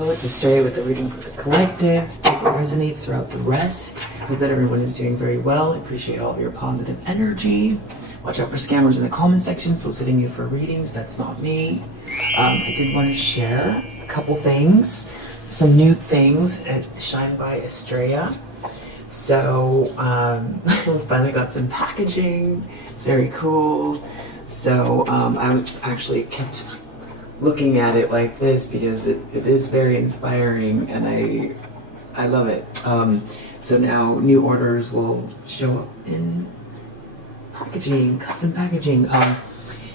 Hello, it's Astrea with a reading for the collective. Take what resonates throughout the rest. Hope that everyone is doing very well. I appreciate all of your positive energy. Watch out for scammers in the comment section soliciting you for readings. That's not me. I did want to share a couple things, some new things at Shine by Astrea. So we finally got some packaging. It's very cool. So I was actually kept looking at it like this because it is very inspiring and I love it. So now new orders will show up in packaging, custom packaging,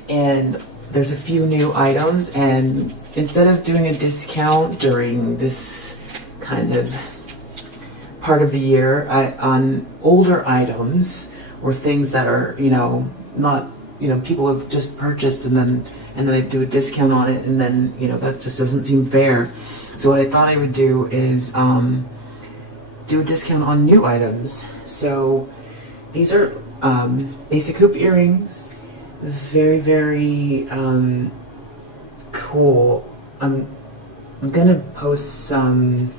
and there's a few new items, and instead of doing a discount during this kind of part of the year on older items or things that are, not, people have just purchased and then I do a discount on it, and then, that just doesn't seem fair. So what I thought I would do is do a discount on new items. So these are basic hoop earrings. Very, very cool. I'm gonna post some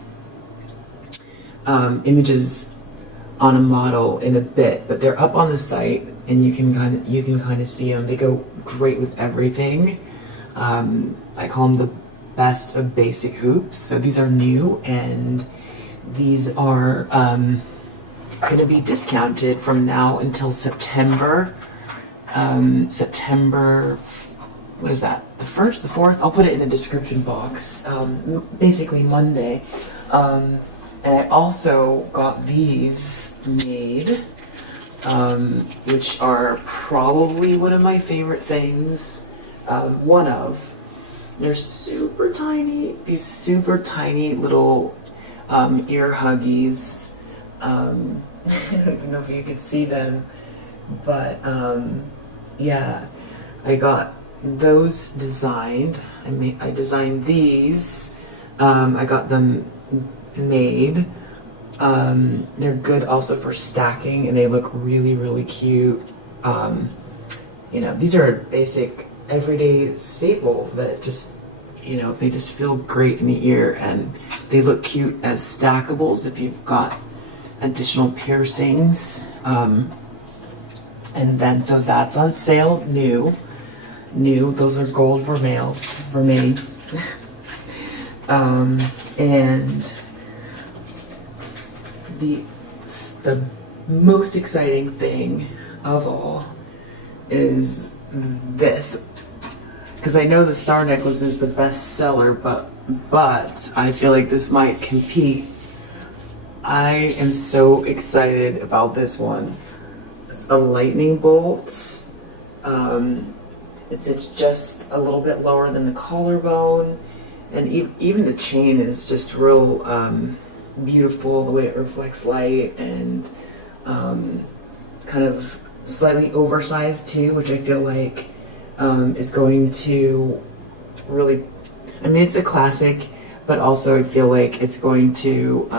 images on a model in a bit, but they're up on the site and you can kind of see them. They go great with everything. I call them the best of basic hoops. So these are new, and these are going to be discounted from now until September. September, what is that? The 1st, the 4th? I'll put it in the description box. Basically Monday. And I also got these made, which are probably one of my favorite things. They're super tiny, these super tiny little ear huggies. I don't even know if you could see them, but yeah, I got those designed. I designed these. I got them made. They're good also for stacking, and they look really, really cute. These are basic everyday staples that just, they just feel great in the ear, and they look cute as stackables if you've got additional piercings. And then, so that's on sale, new. Those are gold vermeil. And the most exciting thing of all is this, because I know the star necklace is the best seller, but I feel like this might compete. I am so excited about this one. It's a lightning bolt. It's just a little bit lower than the collarbone, and even the chain is just real beautiful, the way it reflects light, and it's kind of slightly oversized too, which I feel like is going to really, it's a classic, but also I feel like it's going to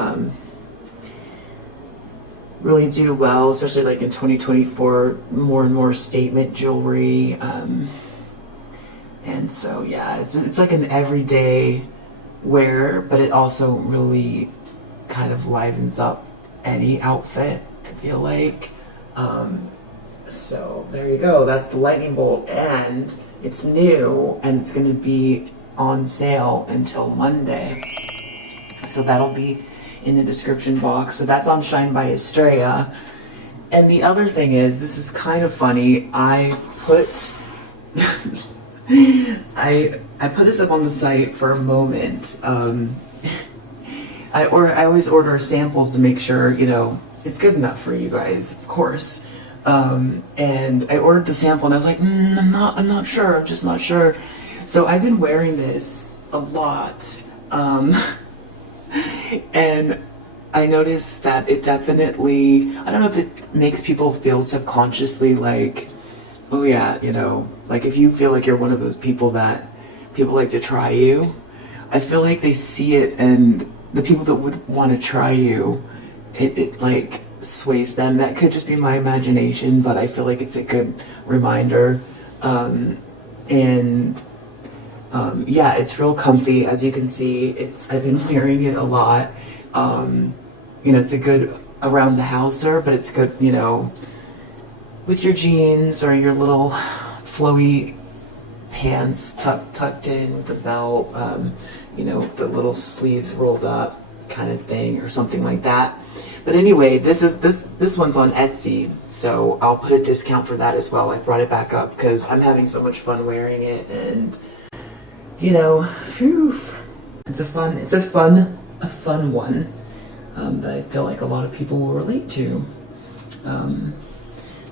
really do well, especially like in 2024, more and more statement jewelry, and so yeah, it's like an everyday wear, but it also really kind of livens up any outfit, I feel like. So there you go, that's the lightning bolt, and it's new, and it's going to be on sale until Monday, so that'll be in the description box. So that's on Shine by Astrea. And the other thing is, this is kind of funny, I put I put this up on the site for a moment. I always order samples to make sure, it's good enough for you guys, of course. And I ordered the sample, and I was like, I'm not sure. I'm just not sure. So I've been wearing this a lot. And I noticed that it definitely, I don't know if it makes people feel subconsciously like, oh yeah, like if you feel like you're one of those people that people like to try you, I feel like they see it, and the people that would want to try you, it like sways them. That could just be my imagination, but I feel like it's a good reminder. And Yeah, it's real comfy. As you can see, I've been wearing it a lot. You know, it's a good around the houser, but it's good, you know, with your jeans or your little flowy pants tucked in with the belt, you know, the little sleeves rolled up kind of thing or something like that. But anyway, this one's on Etsy, so I'll put a discount for that as well. I brought it back up because I'm having so much fun wearing it, and you know, whew, it's a fun one that I feel like a lot of people will relate to.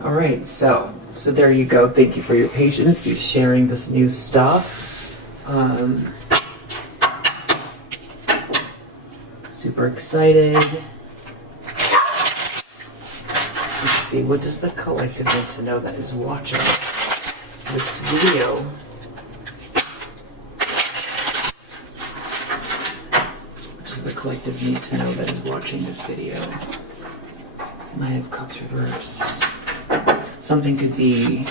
All right, so there you go. Thank you for your patience. Be sharing this new stuff. Super excited. Let's see, what does the collective need to know that is watching this video? What does the collective need to know that is watching this video? Knight of Cups reverse. Something could be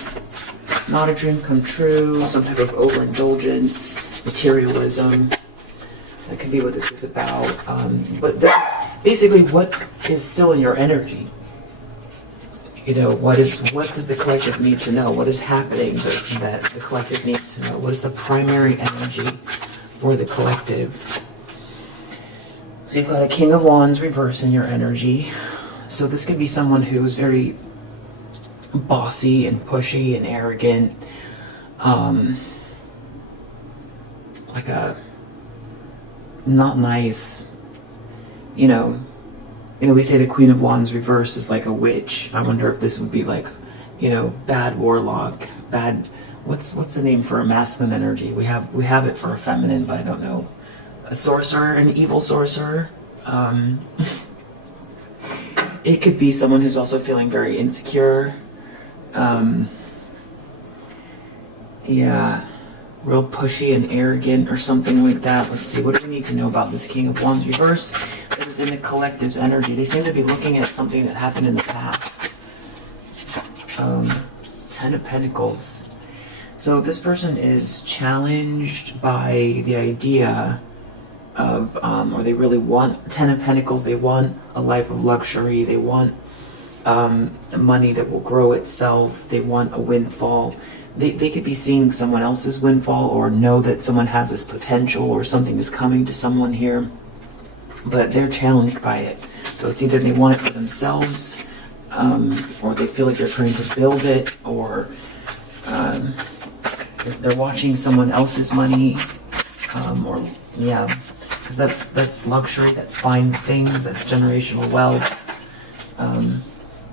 not a dream come true, some type of overindulgence, materialism. That could be what this is about. But this is basically what is still in your energy. You know, what does the collective need to know? What is happening that the collective needs to know? What is the primary energy for the collective? So you've got a King of Wands reverse in your energy. So this could be someone who's very bossy and pushy and arrogant. Like a not nice, you know, we say the Queen of Wands reverse is like a witch. I wonder if this would be like, you know, bad warlock, bad, what's the name for a masculine energy? We have it for a feminine, but I don't know. A sorcerer, an evil sorcerer. It could be someone who's also feeling very insecure. Yeah, real pushy and arrogant or something like that. Let's see, what do we need to know about this King of Wands reverse that is in the collective's energy? They seem to be looking at something that happened in the past. Ten of Pentacles. So this person is challenged by the idea of, or they really want Ten of Pentacles. They want a life of luxury. They want money that will grow itself. They want a windfall. They could be seeing someone else's windfall or know that someone has this potential or something is coming to someone here, but they're challenged by it. So it's either they want it for themselves, or they feel like they're trying to build it, or they're watching someone else's money, or yeah, because that's luxury, that's fine things, that's generational wealth.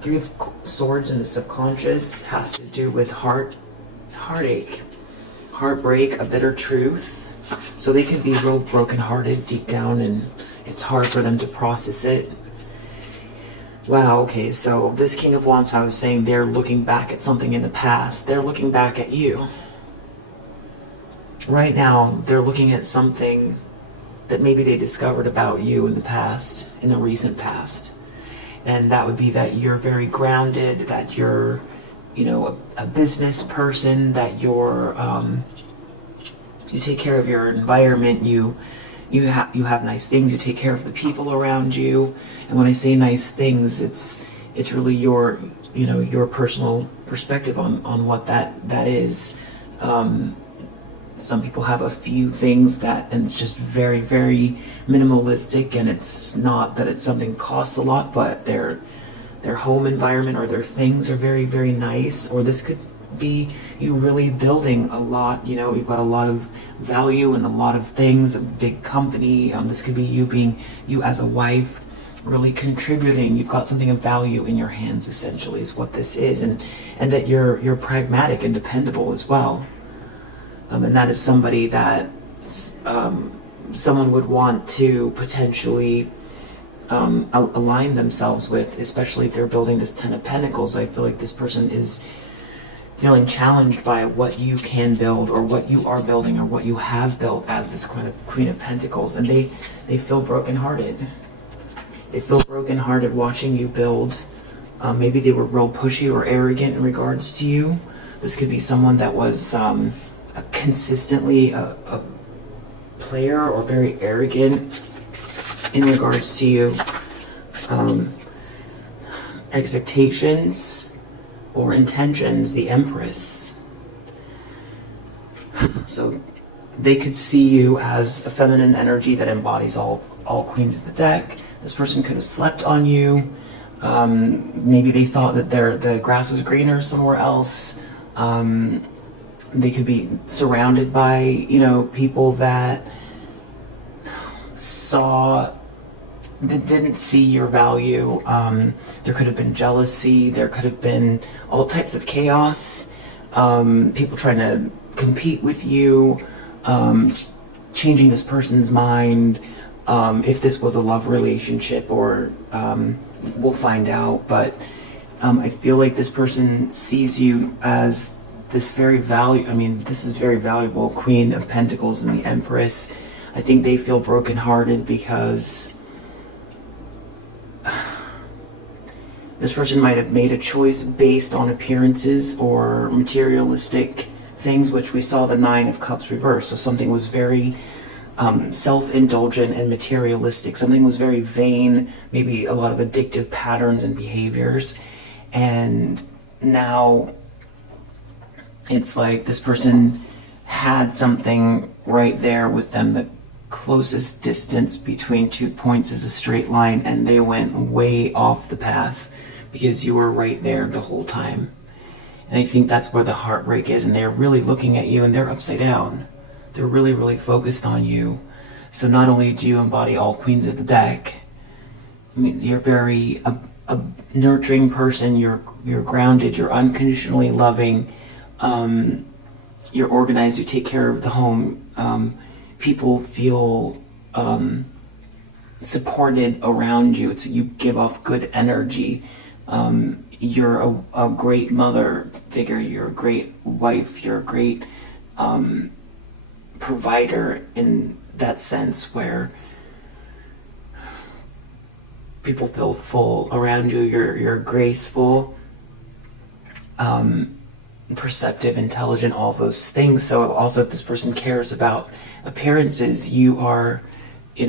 Three of Swords in the subconscious has to do with heartache, heartbreak, a bitter truth. So they can be real brokenhearted deep down, and it's hard for them to process it. Wow, okay, so this King of Wands, I was saying, they're looking back at something in the past. They're looking back at you. Right now, they're looking at something that maybe they discovered about you in the past, in the recent past. And that would be that you're very grounded, that you're, you know, a business person, that you're, you take care of your environment, you have nice things, you take care of the people around you. And when I say nice things, it's really your, you know, your personal perspective on what that is. Some people have a few things and it's just very, very minimalistic, and it's not that it's something costs a lot, but their home environment or their things are very, very nice. Or this could be you really building a lot, you know, you've got a lot of value and a lot of things, a big company. This could be you as a wife really contributing. You've got something of value in your hands, essentially, is what this is, and that you're pragmatic and dependable as well. And that is somebody that someone would want to potentially align themselves with, especially if they're building this Ten of Pentacles. I feel like this person is feeling challenged by what you can build, or what you are building, or what you have built as this Queen of Pentacles, and they feel brokenhearted. They feel brokenhearted watching you build. Maybe they were real pushy or arrogant in regards to you. This could be someone that was consistently a player or very arrogant in regards to you. Expectations or intentions, the Empress. So they could see you as a feminine energy that embodies all queens of the deck. This person could have slept on you. Maybe they thought that the grass was greener somewhere else. They could be surrounded by, people that didn't see your value. There could have been jealousy. There could have been all types of chaos. People trying to compete with you, changing this person's mind. If this was a love relationship, or we'll find out. But I feel like this person sees you as this this is very valuable Queen of Pentacles and the Empress. I think they feel brokenhearted because this person might have made a choice based on appearances or materialistic things, which we saw the Nine of Cups reversed. So something was very self-indulgent and materialistic. Something was very vain, maybe a lot of addictive patterns and behaviors. And now it's like this person had something right there with them. The closest distance between 2 points is a straight line, and they went way off the path because you were right there the whole time. And I think that's where the heartbreak is, and they're really looking at you and they're upside down. They're really, really focused on you. So not only do you embody all queens of the deck, you're very a nurturing person, you're grounded, you're unconditionally loving, you're organized, you take care of the home, people feel supported around you. You give off good energy. You're a great mother figure, you're a great wife, you're a great provider in that sense, where people feel full around you. You're graceful, perceptive, intelligent, all those things. So also, if this person cares about appearances, you are, A++,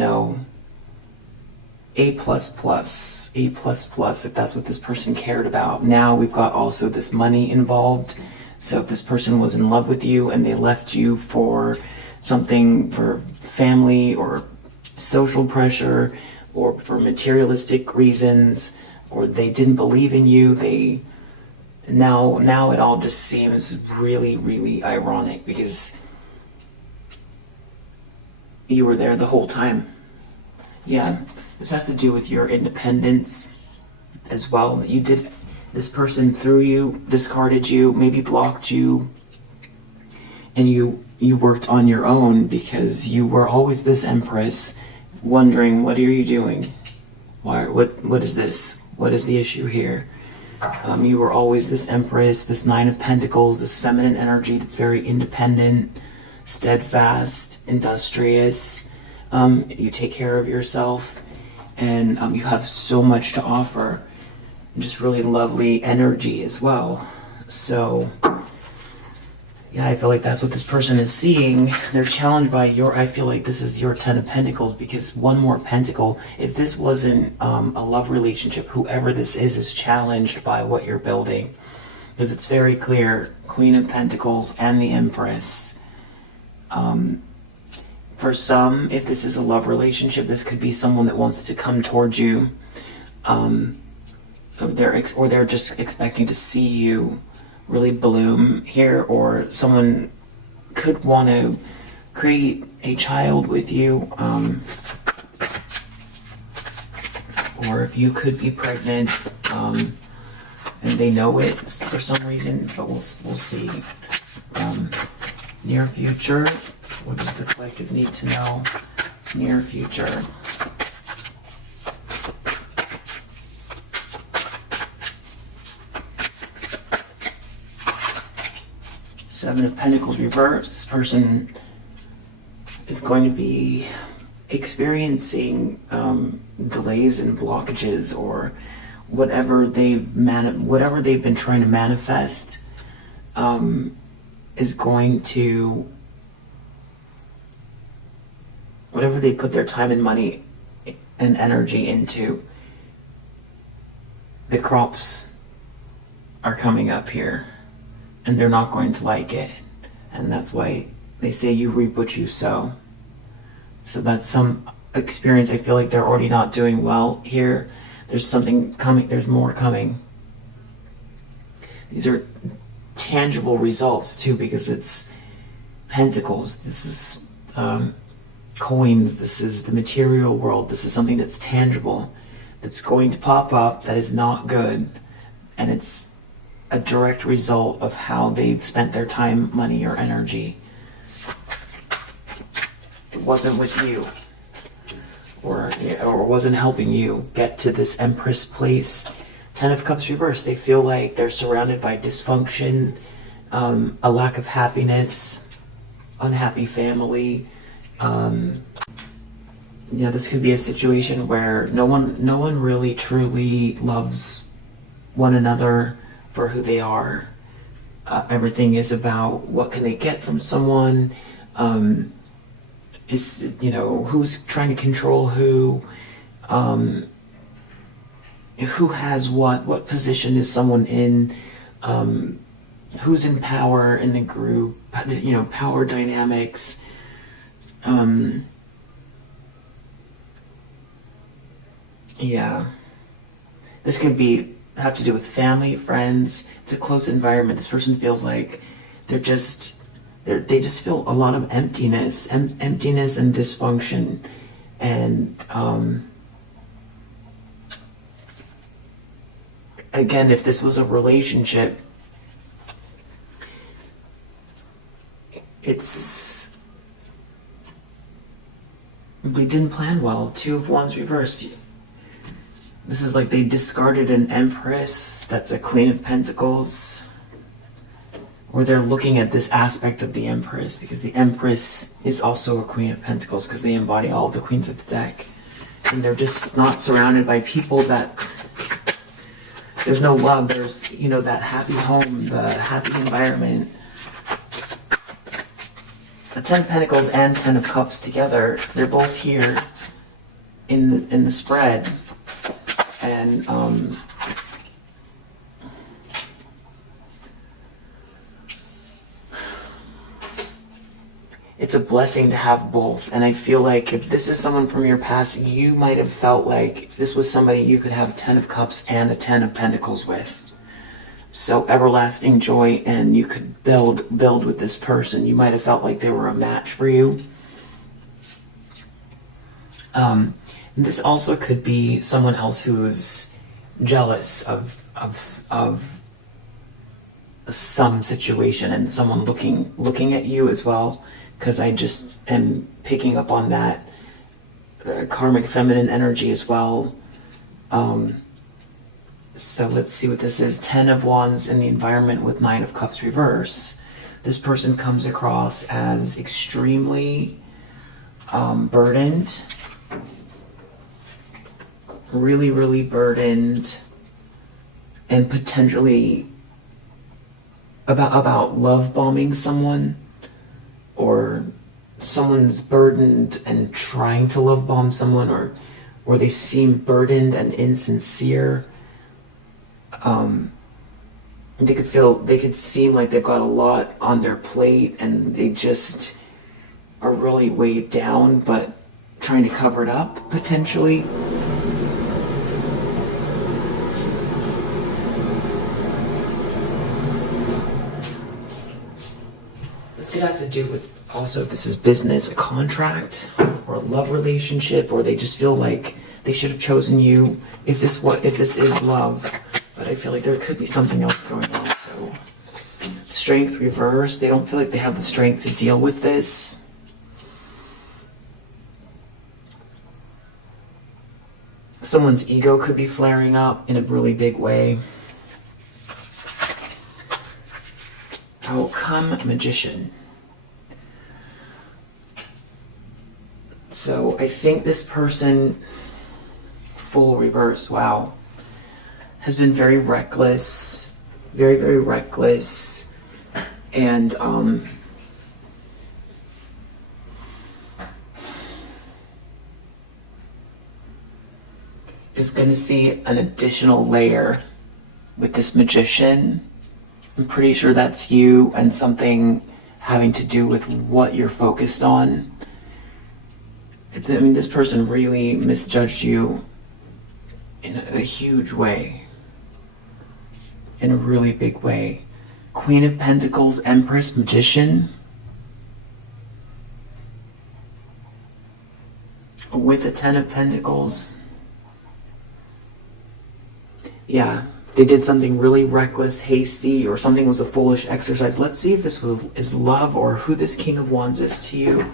if that's what this person cared about. Now we've got also this money involved. So if this person was in love with you and they left you for something, for family or social pressure or for materialistic reasons, or they didn't believe in you, now it all just seems really, really ironic because you were there the whole time. Yeah, this has to do with your independence as well. This person threw you, discarded you, maybe blocked you, and you worked on your own because you were always this Empress, wondering, what are you doing? What is this? What is the issue here? You were always this Empress, this Nine of Pentacles, this feminine energy that's very independent, steadfast, industrious. You take care of yourself, and you have so much to offer. Just really lovely energy as well. So yeah, I feel like that's what this person is seeing. They're challenged by I feel like this is your Ten of Pentacles, because one more pentacle, if this wasn't a love relationship, whoever this is challenged by what you're building. Because it's very clear, Queen of Pentacles and the Empress. For some, if this is a love relationship, this could be someone that wants to come towards you. They're just expecting to see you really bloom here, or someone could want to create a child with you, or if you could be pregnant, and they know it for some reason, but we'll see. Near future, what does the collective need to know? Near future. Seven of Pentacles reversed. This person is going to be experiencing delays and blockages, or whatever they've been trying to manifest. is going to, whatever they put their time and money and energy into, the crops are coming up here and they're not going to like it. And that's why they say you reap what you sow. So that's some experience. I feel like they're already not doing well here. There's something coming, there's more coming. These are tangible results too, because it's pentacles. This is coins. This is the material world. This is something that's tangible, that's going to pop up, that is not good. And it's a direct result of how they've spent their time, money, or energy. It wasn't with you, or wasn't helping you get to this Empress place. 10 of Cups reversed. They feel like they're surrounded by dysfunction, a lack of happiness, unhappy family. This could be a situation where no one really truly loves one another for who they are. Everything is about what can they get from someone. Who's trying to control who has what position is someone in, who's in power in the group, power dynamics. This could have to do with family, friends. It's a close environment. This person feels like they just feel a lot of emptiness and dysfunction. And again, if this was a relationship, we didn't plan well. 2 of Wands reversed. This is like they discarded an Empress that's a Queen of Pentacles, or they're looking at this aspect of the Empress, because the Empress is also a Queen of Pentacles, because they embody all of the Queens of the deck. And they're just not surrounded by people that, there's no love, there's, that happy home, the happy environment. The 10 of Pentacles and 10 of Cups together, they're both here in the spread. And it's a blessing to have both. And I feel like if this is someone from your past, you might have felt like this was somebody you could have 10 of Cups and a 10 of Pentacles with. So everlasting joy, and you could build with this person. You might have felt like they were a match for you. This also could be someone else who is jealous of some situation, and someone looking at you as well, because I just am picking up on that karmic feminine energy as well. So let's see what this is. 10 of Wands in the environment with 9 of Cups reverse. This person comes across as extremely burdened. Really, really burdened, and potentially about love bombing someone, or someone's burdened and trying to love bomb someone, or they seem burdened and insincere. They could seem like they've got a lot on their plate, and they just are really weighed down, but trying to cover it up, potentially. This could have to do with, also, if this is business, a contract, or a love relationship, or they just feel like they should have chosen you if this is love. But I feel like there could be something else going on. So, strength reverse. They don't feel like they have the strength to deal with this. Someone's ego could be flaring up in a really big way. Outcome Magician. So I think this person, full reverse, wow, has been very reckless, very, very reckless, And is going to see an additional layer with this magician. I'm pretty sure that's you and something having to do with what you're focused on. I mean, this person really misjudged you in a huge way. In a really big way. Queen of Pentacles, Empress, Magician. With a 10 of Pentacles. Yeah, they did something really reckless, hasty, or something was a foolish exercise. Let's see if this is love or who this King of Wands is to you.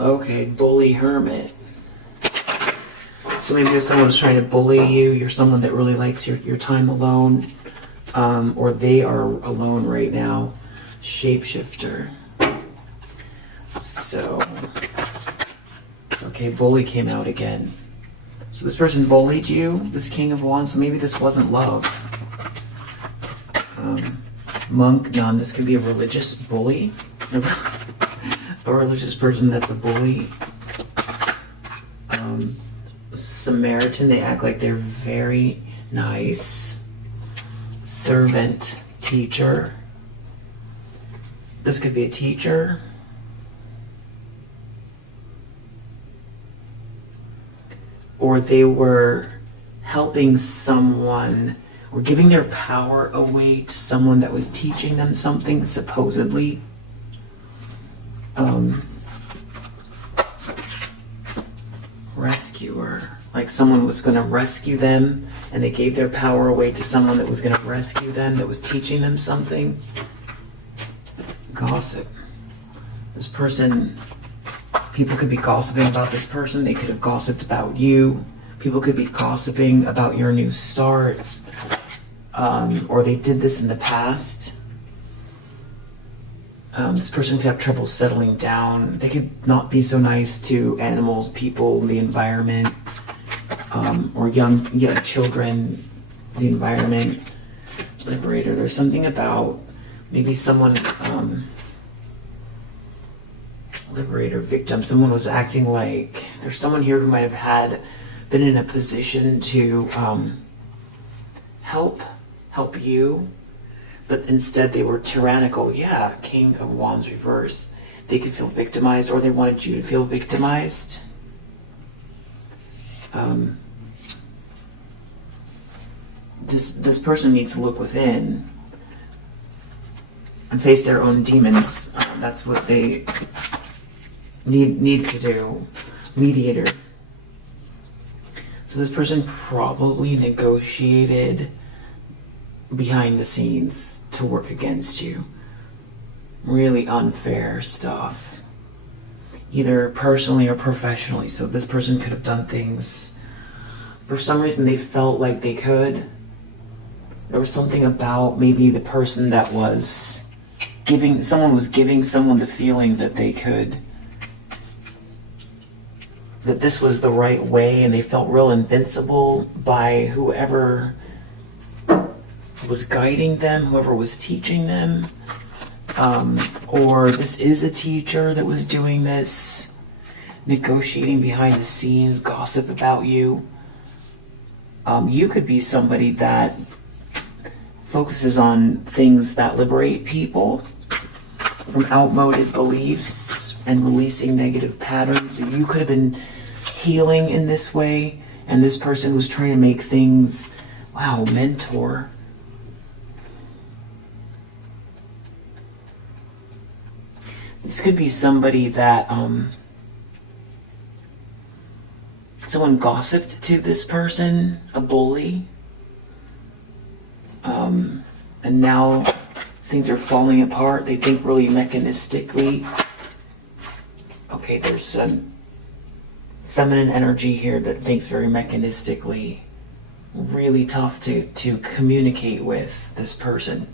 Okay, bully hermit. So maybe if someone was trying to bully you, you're someone that really likes your time alone, or they are alone right now. Shapeshifter. So, okay, bully came out again. So this person bullied you, this King of Wands, so maybe this wasn't love. Monk, no, this could be a religious bully. A religious person that's a bully. Samaritan, they act like they're very nice. Servant, teacher. This could be a teacher. Or they were helping someone or giving their power away to someone that was teaching them something, supposedly. Rescuer. Like someone was going to rescue them and they gave their power away to someone that was going to rescue them, that was teaching them something. Gossip. This person, people could be gossiping about this person. They could have gossiped about you. People could be gossiping about your new start. Or they did this in the past. This person could have trouble settling down. They could not be so nice to animals, people, the environment, or young children, the environment. Liberator. There's something about maybe someone, liberator, victim. Someone was acting like, there's someone here who might have been in a position to help you. But instead they were tyrannical. Yeah, King of Wands reverse. They could feel victimized, or they wanted you to feel victimized. This person needs to look within and face their own demons. That's what they need to do. Mediator. So this person probably negotiated behind the scenes to work against you. Really unfair stuff. Either personally or professionally. So this person could have done things. For some reason they felt like they could. There was something about maybe the person that was giving someone the feeling that they could. That this was the right way, and they felt real invincible by whoever was guiding them, whoever was teaching them. Or this is a teacher that was doing this, negotiating behind the scenes, gossip about you. You could be somebody that focuses on things that liberate people from outmoded beliefs and releasing negative patterns. So you could have been healing in this way, and this person was trying to make things, wow, mentor. This could be somebody that someone gossiped to this person, a bully, and now things are falling apart. They think really mechanistically. Okay, there's some feminine energy here that thinks very mechanistically. Really tough to communicate with this person.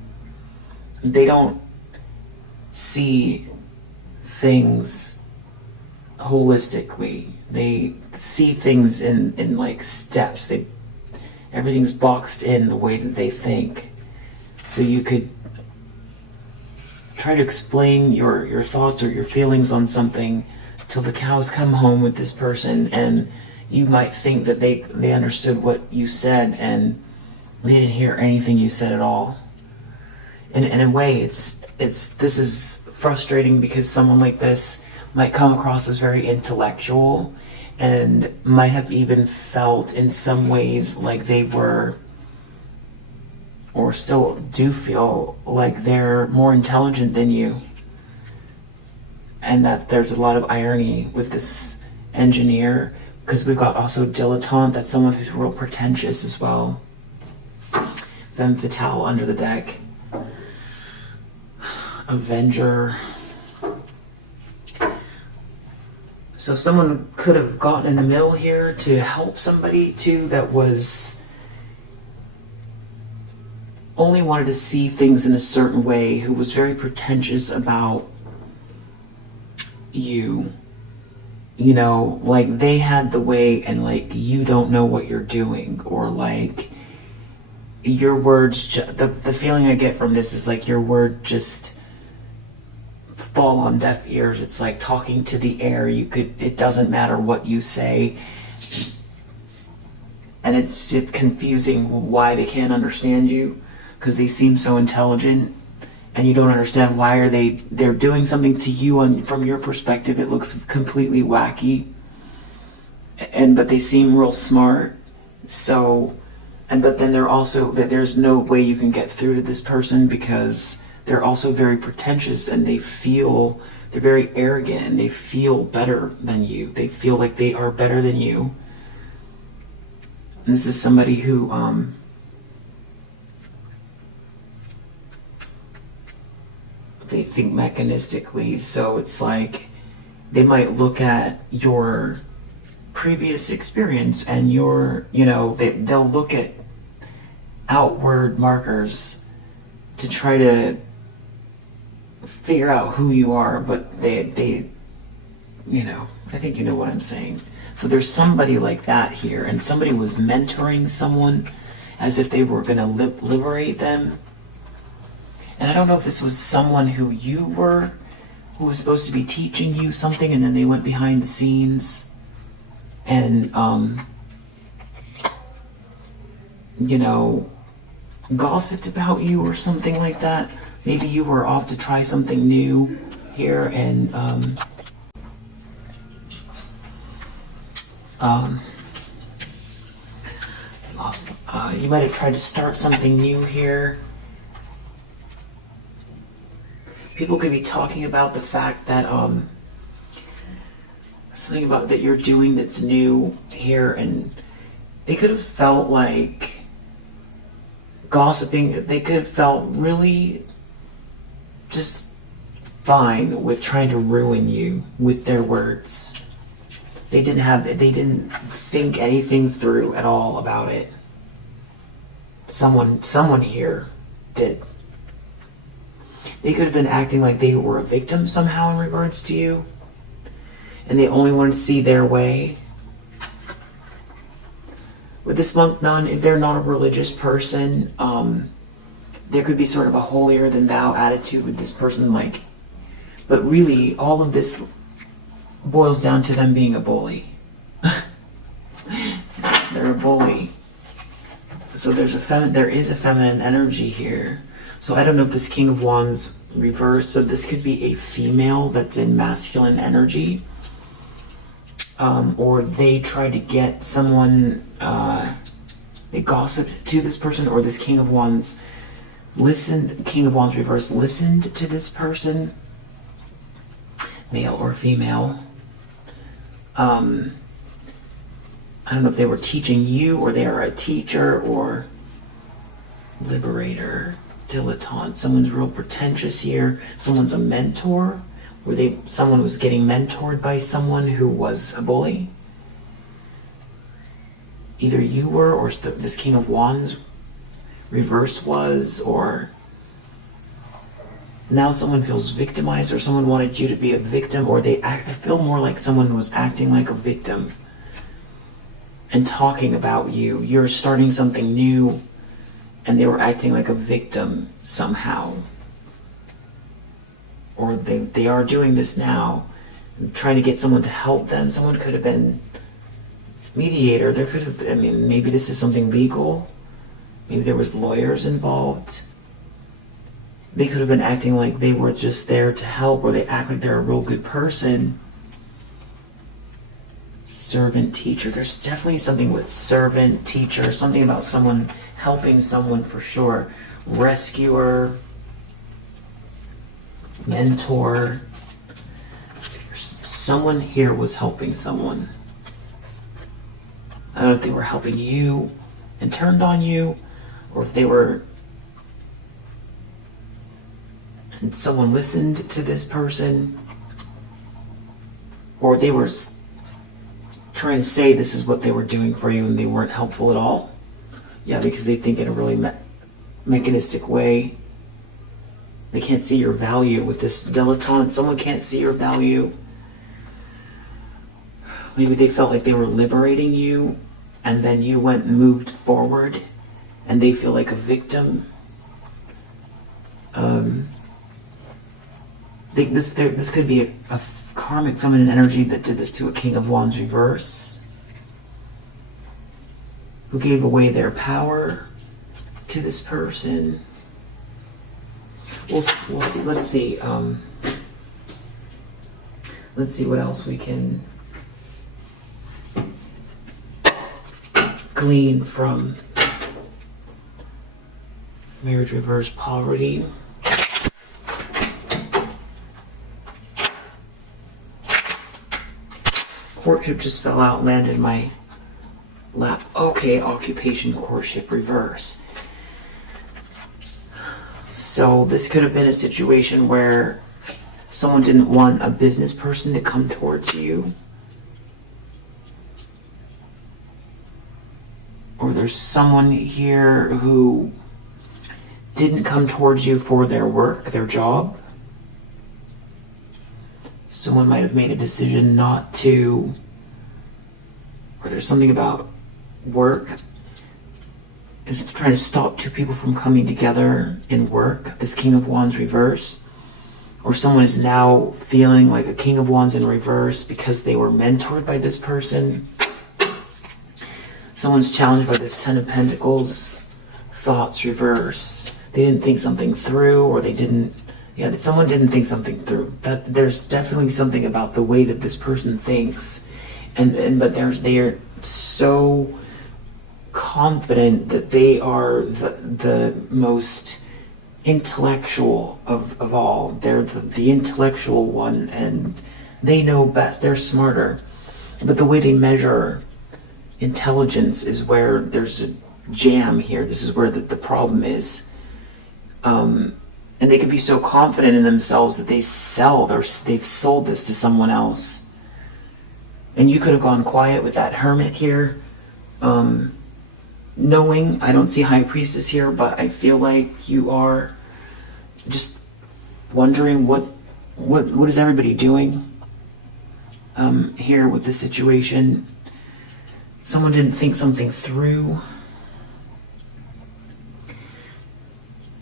They don't see things holistically. They see things in like steps. Everything's boxed in the way that they think. So you could try to explain your thoughts or your feelings on something till the cows come home with this person, and you might think that they understood what you said and they didn't hear anything you said at all. And in a way, this is frustrating because someone like this might come across as very intellectual and might have even felt in some ways like they were, or still do feel like they're more intelligent than you. And that there's a lot of irony with this engineer, because we've got also dilettante, that's someone who's real pretentious as well. Femme fatale under the deck. Avenger. So someone could have gotten in the middle here to help somebody too that was only wanted to see things in a certain way, who was very pretentious about you. You know, like they had the way and like you don't know what you're doing, or like your words, the feeling I get from this is like your word just fall on deaf ears. It's like talking to the air. It doesn't matter what you say, and it's just confusing why they can't understand you, because they seem so intelligent and you don't understand why they're doing something to you, and from your perspective it looks completely wacky, but they seem real smart. So, but then they're also that there's no way you can get through to this person because they're also very pretentious, and they're very arrogant, and they feel better than you. They feel like they are better than you. And this is somebody who they think mechanistically, so it's like they might look at your previous experience and they'll look at outward markers to try to figure out who you are, but they I think you know what I'm saying. So there's somebody like that here, and somebody was mentoring someone as if they were going to liberate them. And I don't know if this was someone who was supposed to be teaching you something, and then they went behind the scenes and gossiped about you or something like that. Maybe you were off to try something new here, and you might have tried to start something new here. People could be talking about the fact that something about that you're doing that's new here, and they could have felt like gossiping. They could have felt really just fine with trying to ruin you with their words. They didn't think anything through at all about it. Someone here did. They could have been acting like they were a victim somehow in regards to you, and they only wanted to see their way. With this monk nun, if they're not a religious person, there could be sort of a holier than thou attitude with this person, but really all of this boils down to them being a bully. They're a bully. So there is a feminine energy here. So I don't know if this King of Wands reversed, so this could be a female that's in masculine energy. Or they tried to get someone, they gossiped to this person, or this King of Wands King of Wands reverse listened to this person, male or female. I don't know if they were teaching you, or they are a teacher, or liberator, dilettante. Someone's real pretentious here. Someone's a mentor, someone was getting mentored by someone who was a bully. Either you were, or this King of Wands reverse was, or Now someone feels victimized, or someone wanted you to be a victim, or I feel more like someone was acting like a victim and talking about you. You're starting something new and they were acting like a victim somehow. Or they are doing this now, trying to get someone to help them. Someone could have been mediator. There could have been, I mean, maybe this is something legal. Maybe there was lawyers involved. They could have been acting like they were just there to help, or they act like they're a real good person. Servant, teacher. There's definitely something with servant, teacher, something about someone helping someone for sure. Rescuer, mentor. Someone here was helping someone. I don't know if they were helping you and turned on you, or if they were, and someone listened to this person, or they were trying to say this is what they were doing for you and they weren't helpful at all. Yeah, because they think in a really mechanistic way. They can't see your value with this dilettante. Someone can't see your value. Maybe they felt like they were liberating you, and then you went and moved forward, and they feel like a victim. This could be a karmic feminine energy that did this to a King of Wands reverse, who gave away their power to this person. We'll see. Let's see. Let's see what else we can glean from marriage reverse, poverty. Courtship just fell out, landed in my lap. Okay, occupation, courtship, reverse. So this could have been a situation where someone didn't want a business person to come towards you. Or there's someone here who didn't come towards you for their work, their job. Someone might have made a decision not to, or there's something about work. It's trying to stop two people from coming together in work, this King of Wands reverse. Or someone is now feeling like a King of Wands in reverse because they were mentored by this person. Someone's challenged by this Ten of Pentacles, thoughts reverse. They didn't think something through, or they didn't, someone didn't think something through. That there's definitely something about the way that this person thinks, but they are so confident that they are the most intellectual of all. They're the intellectual one, and they know best. They're smarter, but the way they measure intelligence is where there's a jam here. This is where the problem is. And they could be so confident in themselves that they've sold this to someone else. And you could have gone quiet with that Hermit here. Knowing, I don't see High Priestess here, but I feel like you are just wondering what is everybody doing here with this situation. Someone didn't think something through.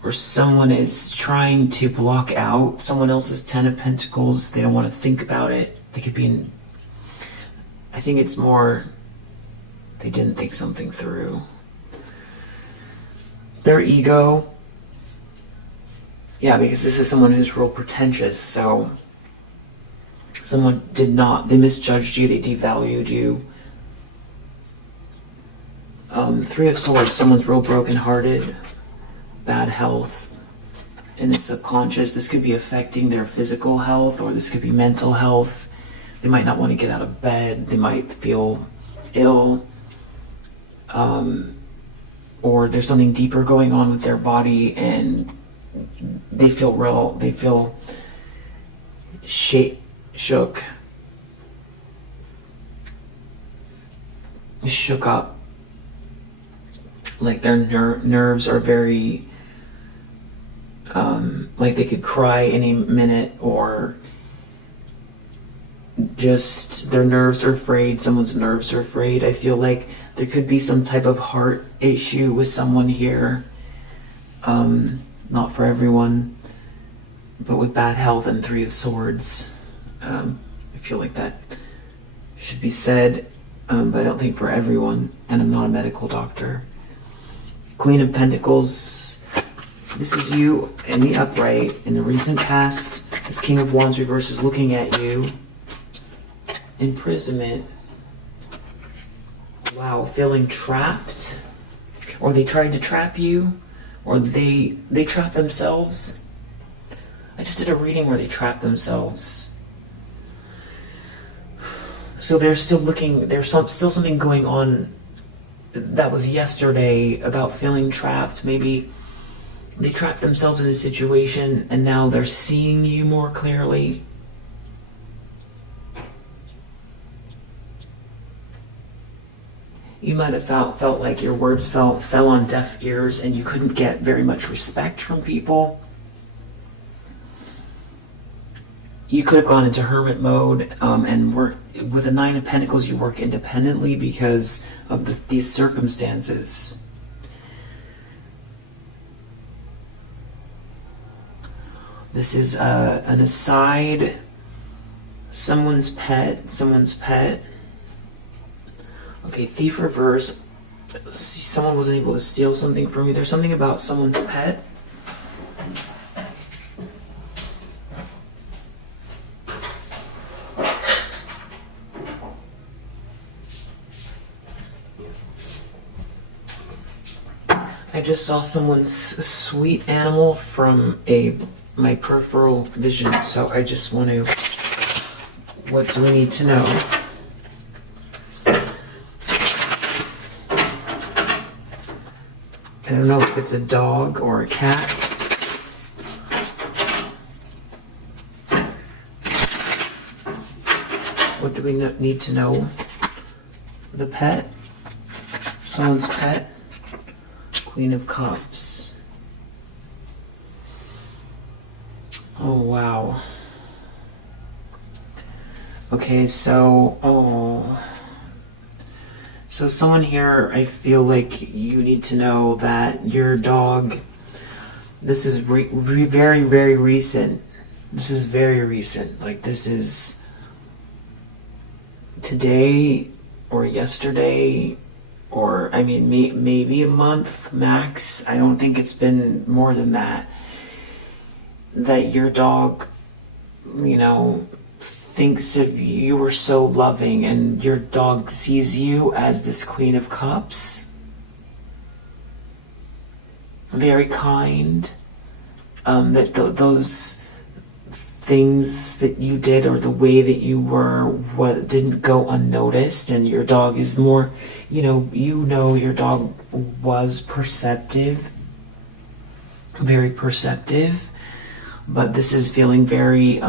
Or someone is trying to block out someone else's Ten of Pentacles. They don't want to think about it. They could be in, I think it's more, they didn't think something through. Their ego. Yeah, because this is someone who's real pretentious. So someone they misjudged you, they devalued you. Three of Swords, someone's real brokenhearted. Bad health in the subconscious. This could be affecting their physical health, or this could be mental health. They might not want to get out of bed. They might feel ill. Or there's something deeper going on with their body, and they feel shook up. Like their nerves are very like they could cry any minute, or just their nerves are frayed, someone's nerves are frayed. I feel like there could be some type of heart issue with someone here. Not for everyone, but with bad health and 3 of Swords. I feel like that should be said, but I don't think for everyone, and I'm not a medical doctor. Queen of Pentacles, this is you in the upright in the recent past. This King of Wands reverse is looking at you. Imprisonment. Wow, feeling trapped, or they tried to trap you, or they trapped themselves. I just did a reading where they trapped themselves. So they're still looking, there's still something going on that was yesterday about feeling trapped. Maybe they trapped themselves in a situation and now they're seeing you more clearly. You might have felt like your words fell on deaf ears and you couldn't get very much respect from people. You could have gone into hermit mode and worked with the 9 of Pentacles. You work independently because of these circumstances. This is an aside. Someone's pet. Okay, Thief reverse. Someone wasn't able to steal something from you. There's something about someone's pet. I just saw someone's sweet animal from my peripheral vision, so I just want to... What do we need to know? I don't know if it's a dog or a cat. What do we need to know? The pet? Someone's pet? Queen of Cups. Oh, wow. Okay, so... So someone here, I feel like you need to know that your dog... This is very, very recent. This is very recent. Like, this is... Today or yesterday... Or, I mean, maybe a month max. I don't think it's been more than that. That your dog, you know, thinks of you were so loving, and your dog sees you as this Queen of Cups. Very kind. That those things that you did or the way that you were what didn't go unnoticed, and your dog is more, you know your dog was perceptive, very perceptive, but this is feeling very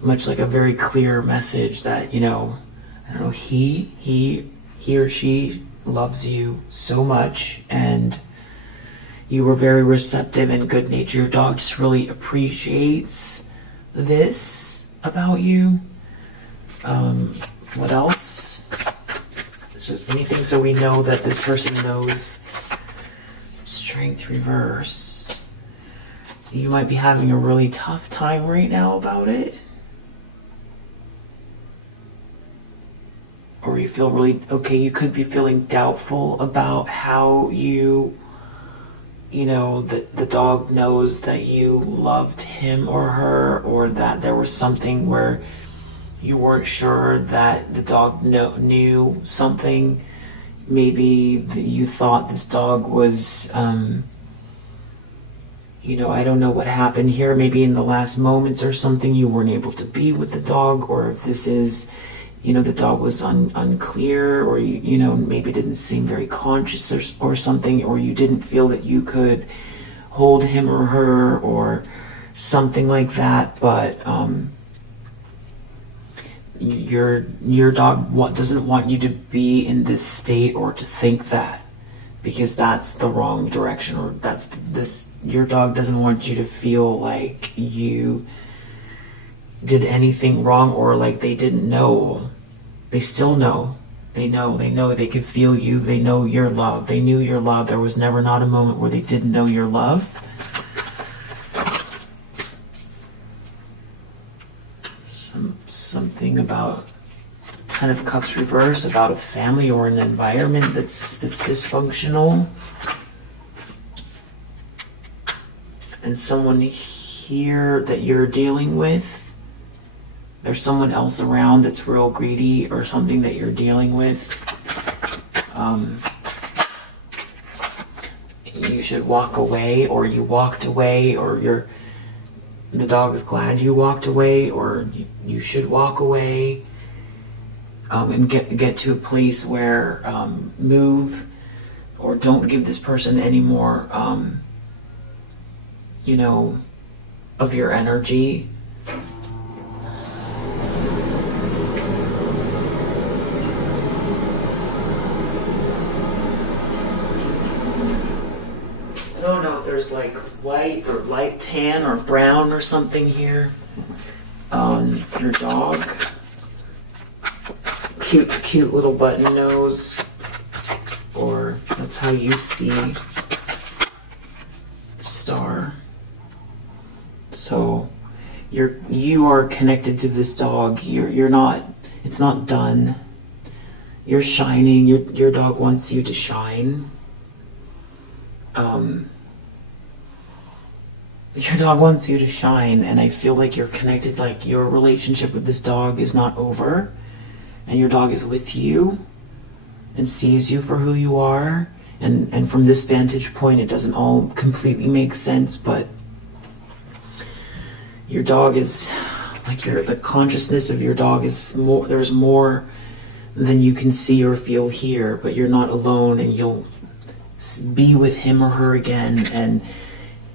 much like a very clear message that, I don't know, he or she loves you so much, and you were very receptive and good natured. Your dog just really appreciates this about you. What else? So anything so we know that this person knows. Strength reverse. You might be having a really tough time right now about it. Or you feel really, okay, you could be feeling doubtful about how that the dog knows that you loved him or her, or that there was something where you weren't sure that the dog knew something. Maybe you thought this dog was, I don't know what happened here. Maybe in the last moments or something you weren't able to be with the dog, or if this is, the dog was unclear, or, maybe didn't seem very conscious or something, or you didn't feel that you could hold him or her or something like that. But your dog doesn't want you to be in this state or to think that. because that's the wrong direction, or that's this, your dog doesn't want you to feel like you did anything wrong, or like they didn't know. They still know. They know they can feel you. They know your love. They knew your love. There was never not a moment where they didn't know your love. Something about Ten of Cups reverse, about a family or an environment that's dysfunctional. And someone here that you're dealing with, there's someone else around that's real greedy, or something that you're dealing with. You should walk away, or you walked away, or the dog is glad you walked away, or you should walk away, and get to a place where move, or don't give this person any more, of your energy. I don't know if there's like white or light tan or brown or something here on your dog. Cute little button nose, or that's how you see the star. So you are connected to this dog. You're not. It's not done. You're shining. Your dog wants you to shine. Your dog wants you to shine, and I feel like you're connected, like your relationship with this dog is not over, and your dog is with you and sees you for who you are. And from this vantage point, it doesn't all completely make sense, but your dog is like the consciousness of your dog is more, there's more than you can see or feel here, but you're not alone, and you'll be with him or her again, and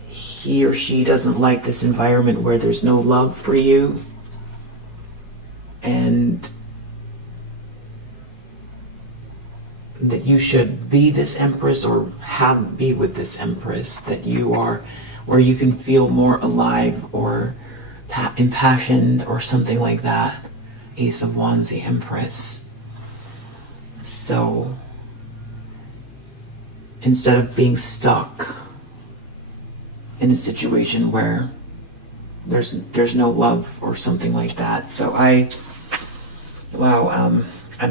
he or she doesn't like this environment where there's no love for you, and that you should be this empress, or be with this empress, that you are, where you can feel more alive or impassioned or something like that. Ace of Wands, the Empress. So instead of being stuck in a situation where there's no love or something like that. So I'm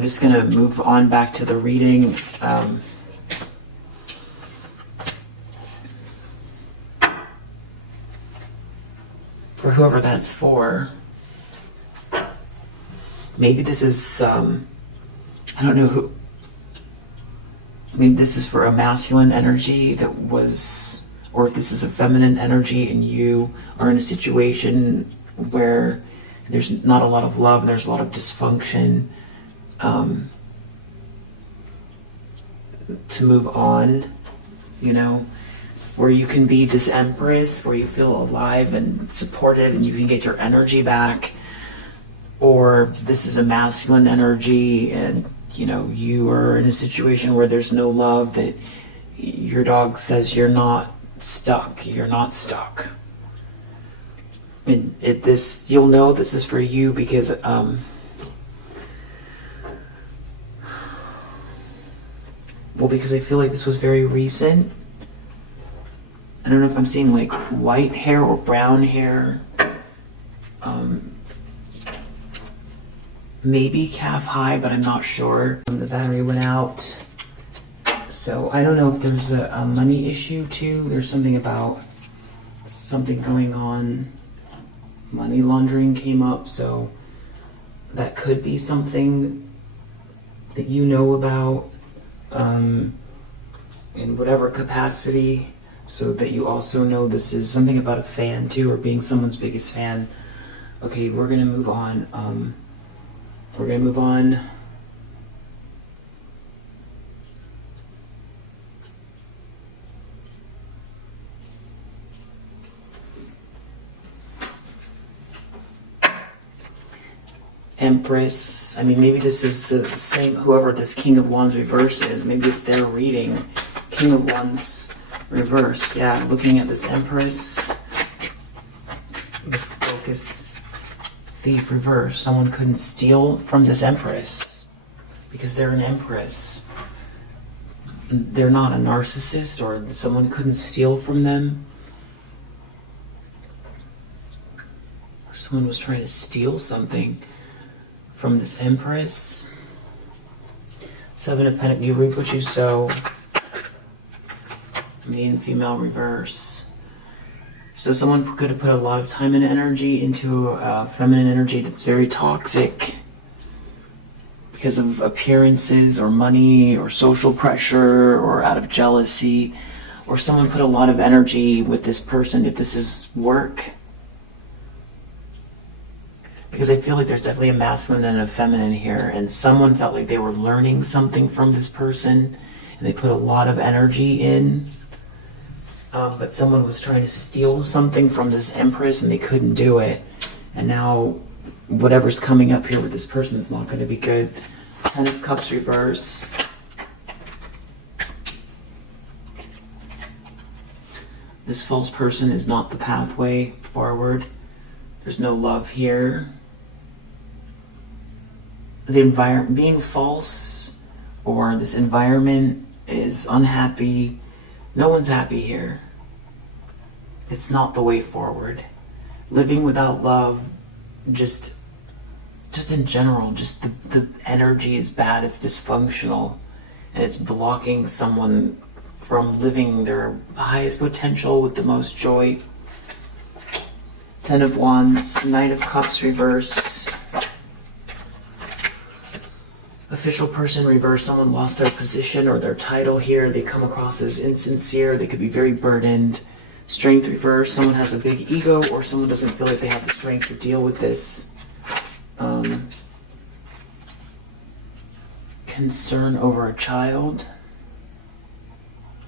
just gonna move on back to the reading. For whoever that's for, maybe this is I don't know who. Maybe this is for a masculine energy that was, or if this is a feminine energy and you are in a situation where there's not a lot of love and there's a lot of dysfunction, to move on, where you can be this empress, where you feel alive and supported and you can get your energy back. Or this is a masculine energy and you are in a situation where there's no love, that your dog says you're not stuck. And you'll know this is for you because because I feel like this was very recent. I don't know if I'm seeing like white hair or brown hair. Maybe calf high, but I'm not sure. The battery went out. So I don't know if there's a money issue too. There's something about something going on. Money laundering came up, so that could be something that you know about in whatever capacity, so that you also know this is something about a fan too, or being someone's biggest fan. Okay, we're gonna move on. Empress. I mean, maybe this is the same, whoever this King of Wands reverse is, maybe it's their reading. King of Wands reverse. Yeah, looking at this Empress. The Focus Thief reverse. Someone couldn't steal from this Empress because they're an Empress. They're not a narcissist, or someone couldn't steal from them. Someone was trying to steal something from this Empress. Seven of Pentacles. You reap what you sow. Male and female reverse. So someone could have put a lot of time and energy into feminine energy that's very toxic because of appearances or money or social pressure or out of jealousy, or someone put a lot of energy with this person if this is work. Because I feel like there's definitely a masculine and a feminine here, and someone felt like they were learning something from this person and they put a lot of energy in. But someone was trying to steal something from this Empress and they couldn't do it. And now whatever's coming up here with this person is not going to be good. Ten of Cups reverse. This false person is not the pathway forward. There's no love here. The environment being false, or this environment is unhappy. No one's happy here. It's not the way forward. Living without love, just in general, just the energy is bad. It's dysfunctional, and it's blocking someone from living their highest potential with the most joy. Ten of Wands, Knight of Cups reverse. Official person reverse. Someone lost their position or their title here. They come across as insincere. They could be very burdened. Strength reverse. Someone has a big ego, or someone doesn't feel like they have the strength to deal with this. Concern over a child.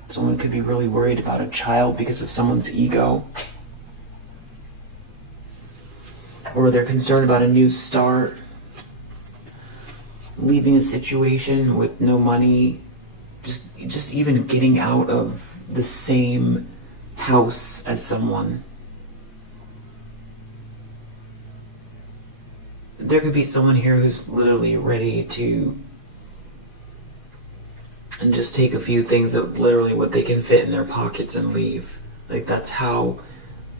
Someone could be really worried about a child because of someone's ego. Or they're concerned about a new start. Leaving a situation with no money. Just even getting out of the same house as someone. There could be someone here who's literally ready to and just take a few things that literally what they can fit in their pockets and leave. Like, that's how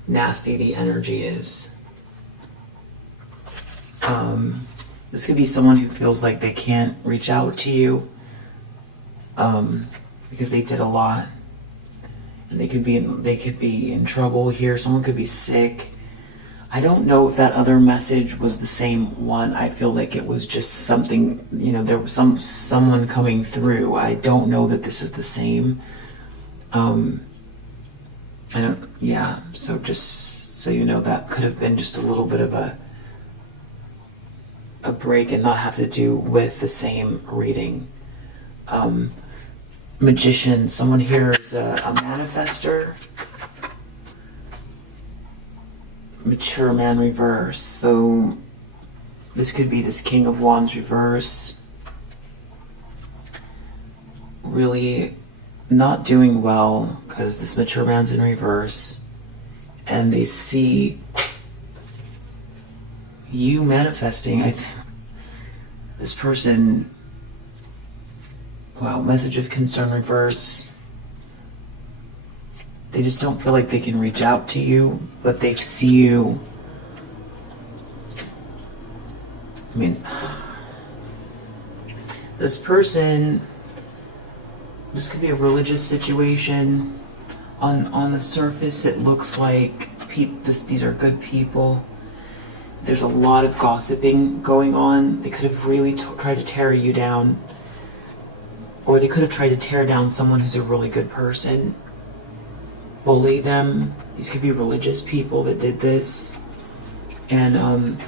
nasty the energy is. This could be someone who feels like they can't reach out to you because they did a lot, and they could be in trouble here. Someone could be sick. I don't know if that other message was the same one. I feel like it was just something, there was someone coming through. I don't know that this is the same. So just so you know, that could have been just a little bit of a break and not have to do with the same reading. Magician, someone here is a manifester. Mature man reverse. So this could be this King of Wands reverse. Really not doing well because this mature man's in reverse, and they see you manifesting. This person, wow, message of concern reverse. They just don't feel like they can reach out to you, but they see you. I mean, this person, this could be a religious situation. On the surface, it looks like these are good people. There's a lot of gossiping going on. They could have really tried to tear you down, or they could have tried to tear down someone who's a really good person. Bully them. These could be religious people that did this. And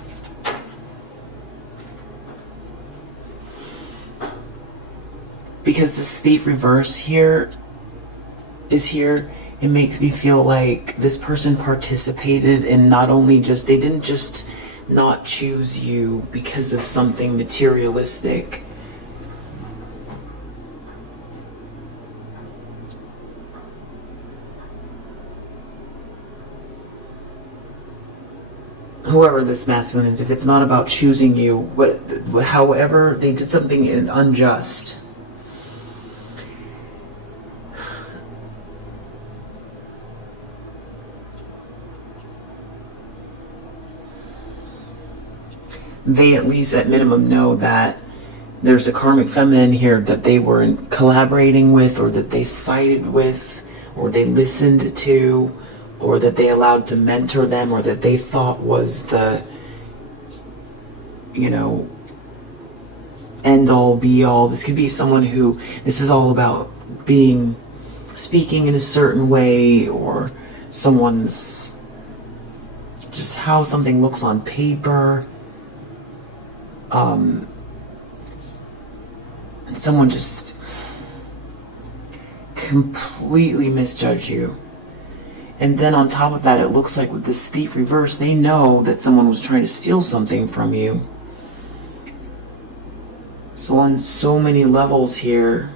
because this thief reverse here is here, it makes me feel like this person participated in not only just, they didn't just not choose you because of something materialistic. whoever this masculine is, if it's not about choosing you, however they did something unjust, they at least at minimum know that there's a karmic feminine here that they were collaborating with, or that they sided with, or they listened to, or that they allowed to mentor them, or that they thought was the, you know, end all be all. This could be someone who, this is all about speaking in a certain way, or someone's, just how something looks on paper. And someone just completely misjudged you. And then on top of that, it looks like with this thief reverse, they know that someone was trying to steal something from you. So on so many levels here,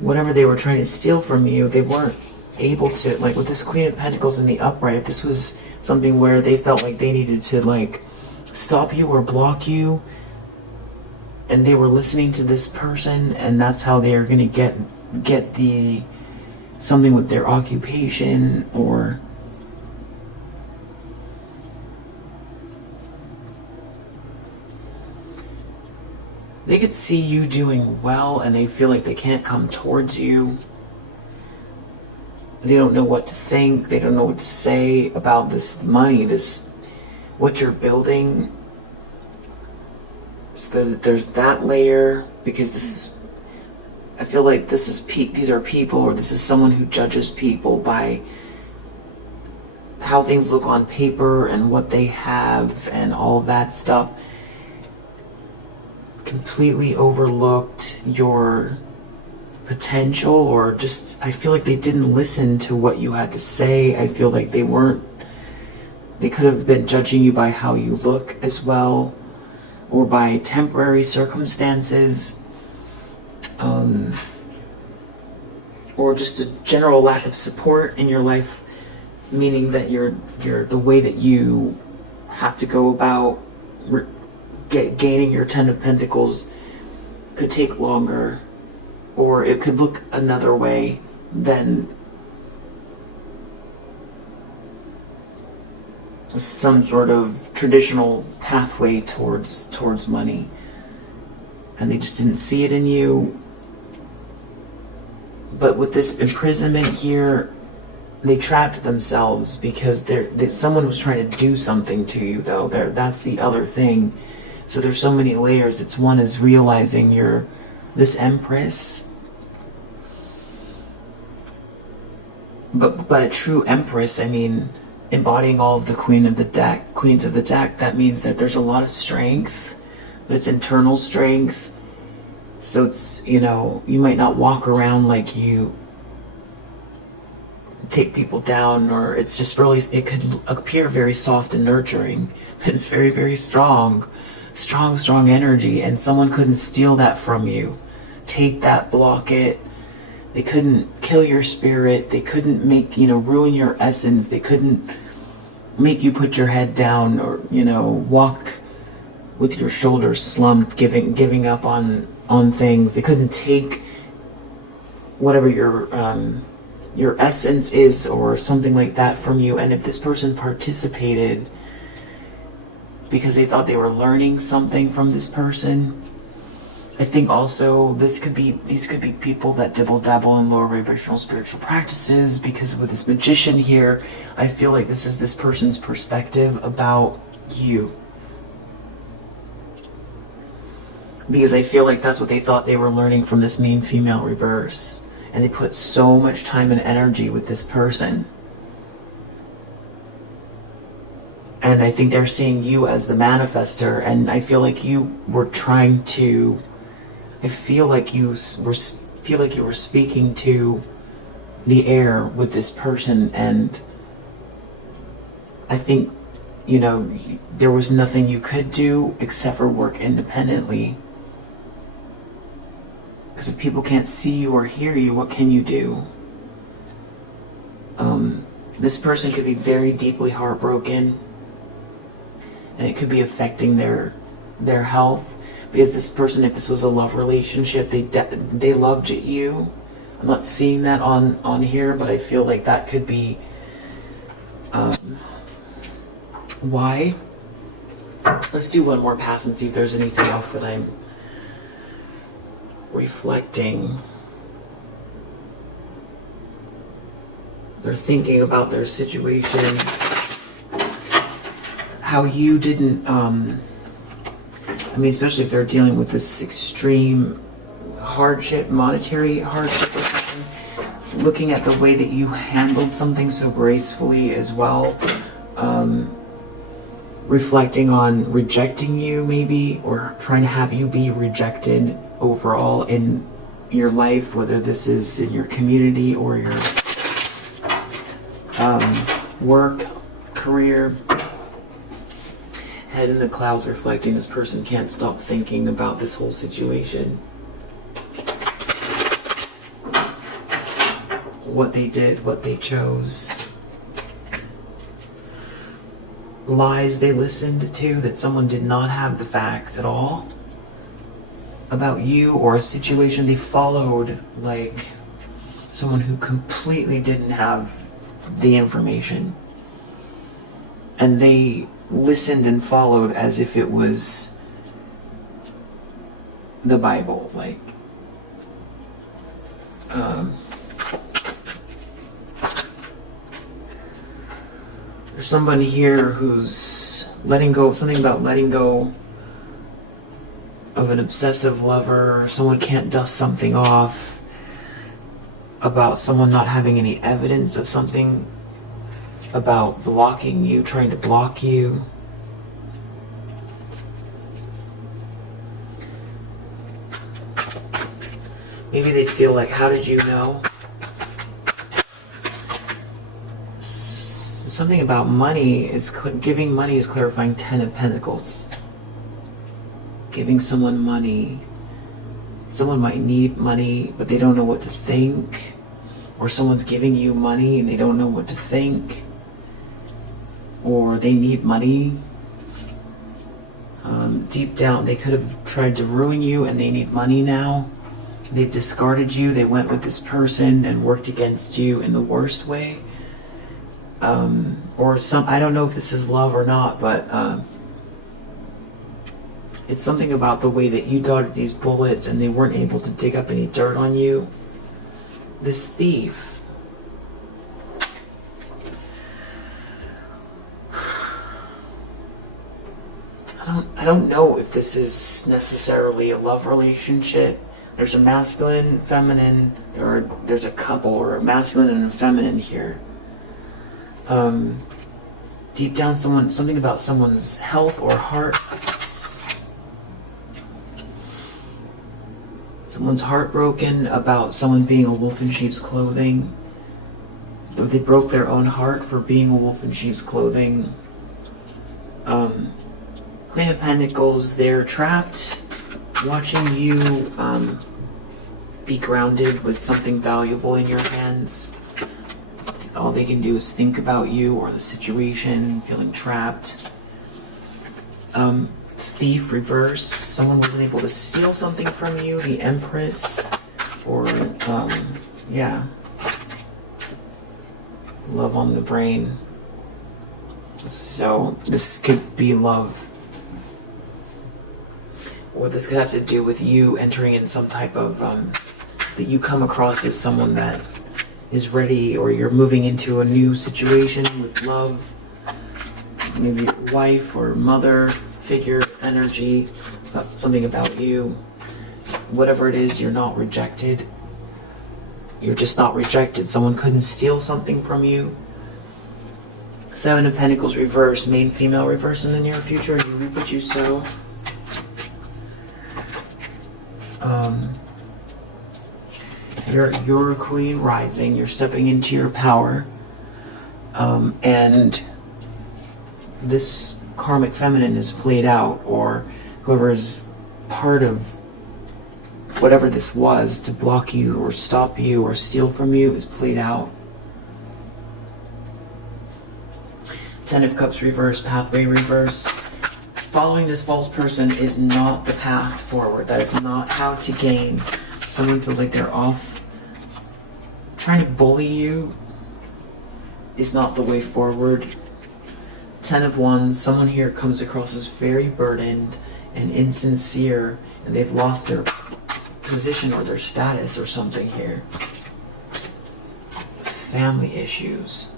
whatever they were trying to steal from you, they weren't able to, like with this Queen of Pentacles in the upright, if this was something where they felt like they needed to like stop you or block you, and they were listening to this person, and that's how they are going to get the something with their occupation, or they could see you doing well and they feel like they can't come towards you. They don't know what to think. They don't know what to say about this money, what you're building. So there's that layer, because this is, I feel like these are people, or this is someone who judges people by how things look on paper and what they have and all that stuff. Completely overlooked your potential, or just, I feel like they didn't listen to what you had to say. I feel like they could have been judging you by how you look as well, or by temporary circumstances, or just a general lack of support in your life, meaning that the way that you have to go about gaining your Ten of Pentacles could take longer, or it could look another way than some sort of traditional pathway towards money, and they just didn't see it in you. But with this imprisonment here, they trapped themselves because someone was trying to do something to you, though. That's the other thing. So there's so many layers. It's one is realizing you're this Empress, but a true Empress, I mean, embodying all of the queens of the deck, that means that there's a lot of strength, but it's internal strength. So it's, you know, you might not walk around like you take people down, or it's just really, it could appear very soft and nurturing, but it's very, very strong energy, and someone couldn't steal that from you, take that, block it. They couldn't kill your spirit. They couldn't make, ruin your essence. They couldn't make you put your head down, or, walk with your shoulders slumped, giving up on things. They couldn't take whatever your essence is, or something like that from you. And if this person participated because they thought they were learning something from this person, I think also these could be people that dibble dabble in lower vibrational spiritual practices, because with this Magician here, I feel like this is this person's perspective about you. Because I feel like that's what they thought they were learning from this mean female reverse. And they put so much time and energy with this person. And I think they're seeing you as the manifester, and I feel like you were trying to, I feel like you were speaking to the air with this person, and I think, there was nothing you could do except for work independently. Because if people can't see you or hear you, what can you do? This person could be very deeply heartbroken, and it could be affecting their health, because this person, if this was a love relationship, they loved you. I'm not seeing that on here, but I feel like that could be why. Let's do one more pass and see if there's anything else that I'm reflecting. They're thinking about their situation, how you didn't, especially if they're dealing with this extreme hardship, monetary hardship or something, looking at the way that you handled something so gracefully as well, reflecting on rejecting you maybe, or trying to have you be rejected overall in your life, whether this is in your community or your work, career. Head in the clouds, reflecting this person can't stop thinking about this whole situation. What they did, what they chose. Lies they listened to, that someone did not have the facts at all about you or a situation. They followed like someone who completely didn't have the information, and they listened and followed as if it was the Bible. Like there's somebody here who's letting go, something about letting go of an obsessive lover, or someone can't dust something off, about someone not having any evidence of something, about blocking you, trying to block you. Maybe they feel like, how did you know? Something about money is giving money is clarifying 10 of Pentacles. Giving someone money. Someone might need money, but they don't know what to think. Or someone's giving you money and they don't know what to think. Or they need money. Deep down, they could have tried to ruin you and they need money now. They discarded you. They went with this person and worked against you in the worst way. Or I don't know if this is love or not, but it's something about the way that you dodged these bullets and they weren't able to dig up any dirt on you. This thief. I don't know if this is necessarily a love relationship. There's a masculine, feminine, there's a couple, or a masculine and a feminine here. Deep down, something about someone's health or heart. Someone's heartbroken about someone being a wolf in sheep's clothing. They broke their own heart for being a wolf in sheep's clothing. Queen of Pentacles, they're trapped, watching you be grounded with something valuable in your hands. All they can do is think about you or the situation, feeling trapped. Thief, reverse. Someone wasn't able to steal something from you. The Empress. Or, yeah. Love on the brain. So, this could be love. Or this could have to do with you entering in some type of, that you come across as someone that is ready, or you're moving into a new situation with love. Maybe wife or mother figure energy, something about you. Whatever it is, you're not rejected. You're just not rejected. Someone couldn't steal something from you. Seven of Pentacles reverse, main female reverse in the near future. You reap what you sow. You're a queen rising. You're stepping into your power. And this karmic feminine is played out, or whoever is part of whatever this was to block you or stop you or steal from you is played out. Ten of Cups reverse, pathway reverse. Following this false person is not the path forward. That is not how to gain. Someone feels like they're off. Trying to bully you is not the way forward. Ten of Wands, someone here comes across as very burdened and insincere, and they've lost their position or their status or something here. Family issues.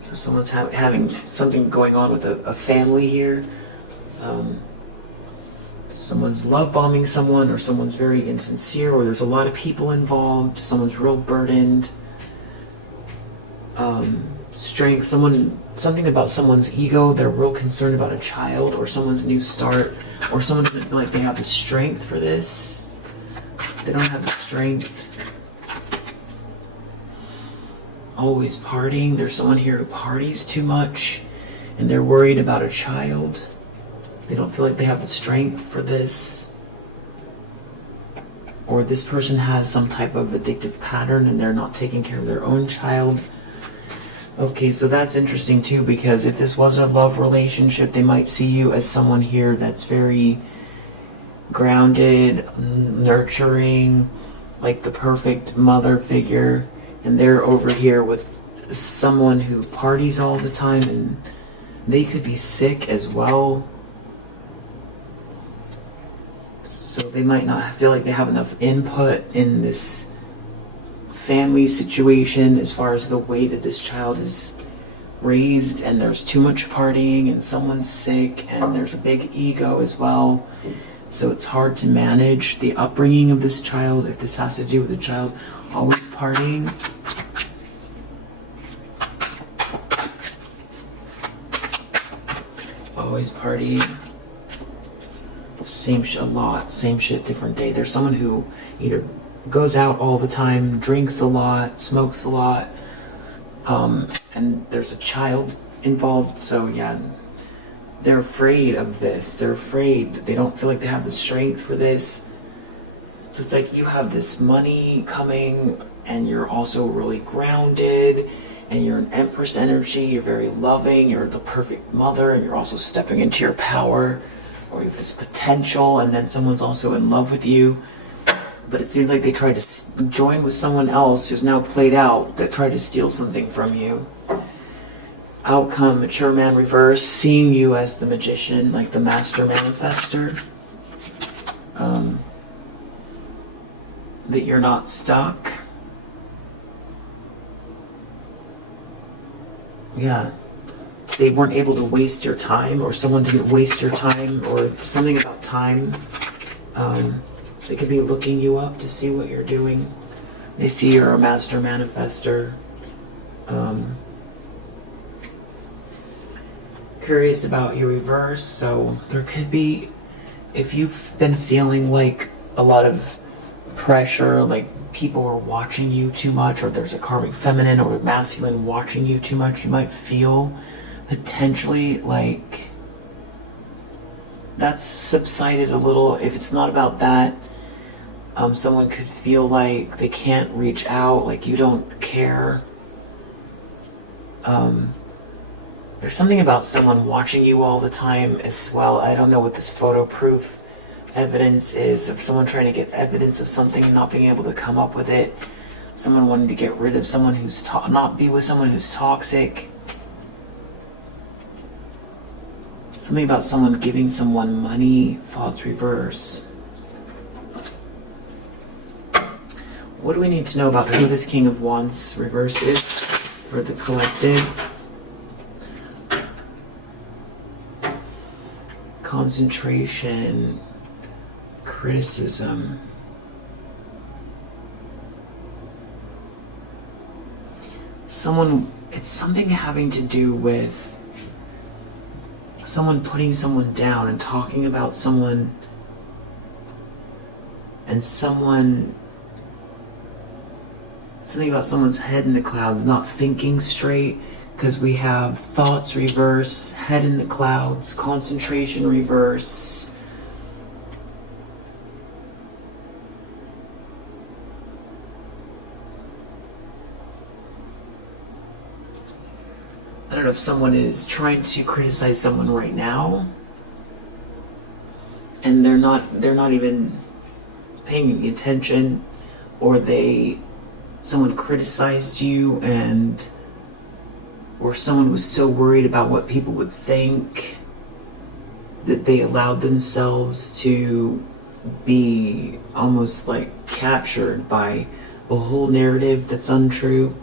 So someone's having something going on with a family here. Someone's love bombing someone, or someone's very insincere, or there's a lot of people involved. Someone's real burdened. Strength, something about someone's ego. They're real concerned about a child or someone's new start, or someone doesn't feel like they have the strength for this. They don't have the strength. Always partying. There's someone here who parties too much and they're worried about a child. They don't feel like they have the strength for this. Or this person has some type of addictive pattern and they're not taking care of their own child. Okay, so that's interesting too, because if this was a love relationship, they might see you as someone here that's very grounded, nurturing, like the perfect mother figure, and they're over here with someone who parties all the time, and they could be sick as well. So they might not feel like they have enough input in this family situation as far as the way that this child is raised, and there's too much partying and someone's sick and there's a big ego as well. So it's hard to manage the upbringing of this child if this has to do with the child always partying. Always partying. Same shit, different day. There's someone who either goes out all the time, drinks a lot, smokes a lot, and there's a child involved. So yeah, they're afraid of this. They're afraid. They don't feel like they have the strength for this. So it's like you have this money coming and you're also really grounded and you're an Empress energy. You're very loving. You're the perfect mother, and you're also stepping into your power, or you have this potential, and then someone's also in love with you. But it seems like they tried to join with someone else who's now played out, that tried to steal something from you. Outcome, mature man reverse, seeing you as the magician, like the master manifester. That you're not stuck. Yeah. They weren't able to waste your time, or someone didn't waste your time, or something about time. They could be looking you up to see what you're doing. They see you're a master manifester. Curious about your reverse. So there could be, if you've been feeling like a lot of pressure, like people are watching you too much, or there's a karmic feminine or a masculine watching you too much, you might feel potentially like that's subsided a little. If it's not about that, someone could feel like they can't reach out, like you don't care. There's something about someone watching you all the time as well. I don't know what this photo proof evidence is, of someone trying to get evidence of something and not being able to come up with it. Someone wanting to get rid of someone who's not be with someone who's toxic. Something about someone giving someone money. Thoughts reverse. What do we need to know about who this King of Wands reverse is for the collective? Concentration, criticism. It's something having to do with someone putting someone down and talking about someone, and something about someone's head in the clouds, not thinking straight, because we have thoughts reverse, head in the clouds, concentration reverse. I don't know if someone is trying to criticize someone right now, and they're not even paying any attention, or someone criticized you, or someone was so worried about what people would think that they allowed themselves to be almost like captured by a whole narrative that's untrue.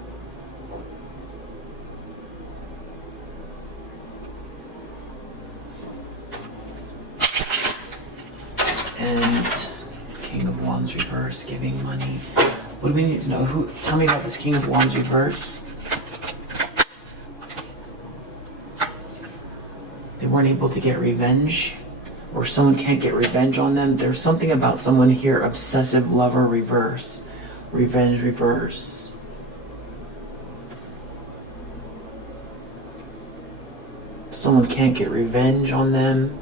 And King of Wands reverse, giving money. What do we need to know? Tell me about this King of Wands reverse. They weren't able to get revenge, or someone can't get revenge on them. There's something about someone here, obsessive lover reverse, revenge reverse. Someone can't get revenge on them.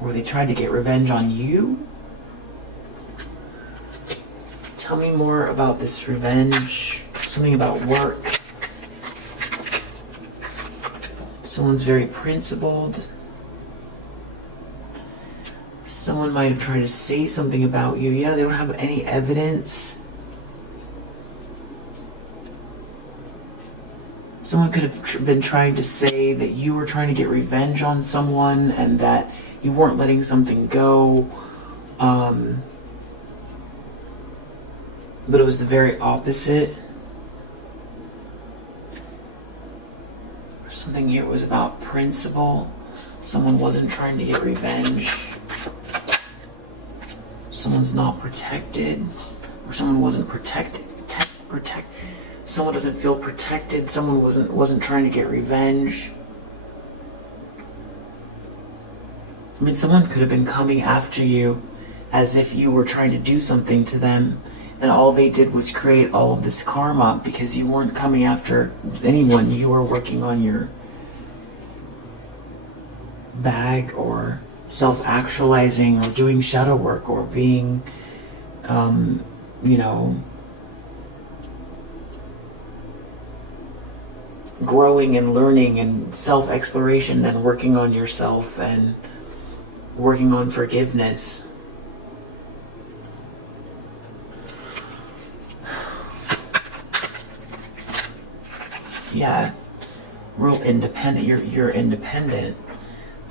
Or they tried to get revenge on you. Tell me more about this revenge. Something about work. Someone's very principled. Someone might have tried to say something about you. Yeah, they don't have any evidence. Someone could have been trying to say that you were trying to get revenge on someone and that you weren't letting something go. But it was the very opposite. Something here was about principle. Someone wasn't trying to get revenge. Someone's not protected. Or someone wasn't protected. Someone doesn't feel protected. Someone wasn't trying to get revenge. I mean, someone could have been coming after you as if you were trying to do something to them, and all they did was create all of this karma because you weren't coming after anyone. You were working on your bag, or self-actualizing, or doing shadow work, or being, growing and learning and self-exploration, and working on yourself and working on forgiveness. Yeah, real independent. You're independent.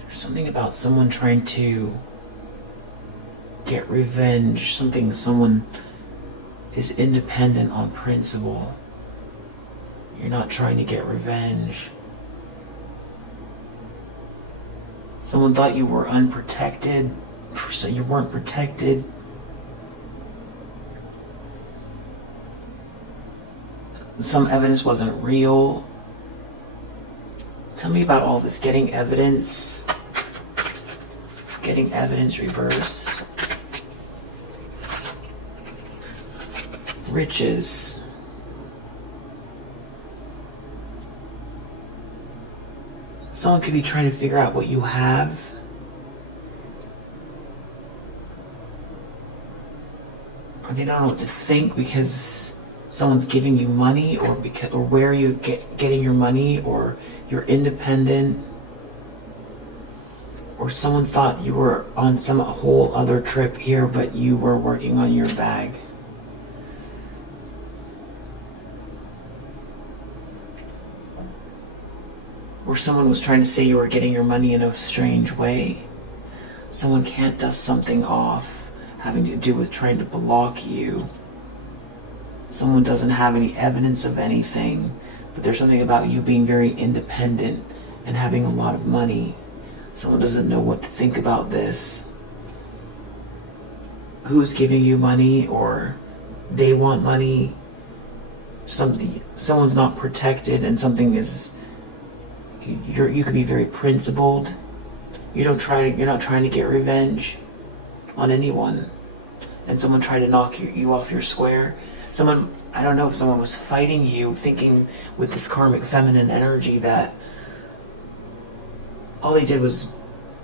There's something about someone trying to get revenge. Someone is independent on principle. You're not trying to get revenge. Someone thought you were unprotected, so you weren't protected. Some evidence wasn't real. Tell me about all this. Getting evidence reverse. Riches. Someone could be trying to figure out what you have. Or they don't know what to think because someone's giving you money, or where are you getting your money, or you're independent, or someone thought you were on a whole other trip here, but you were working on your bag. Or someone was trying to say you were getting your money in a strange way. Someone can't dust something off having to do with trying to block you. Someone doesn't have any evidence of anything, but there's something about you being very independent and having a lot of money. Someone doesn't know what to think about this. Who's giving you money, or they want money. Someone's not protected, and something is. You could be very principled. You're not trying to get revenge on anyone, and someone tried to knock you off your square. Someone, I don't know if someone was fighting you, thinking with this karmic feminine energy that all they did was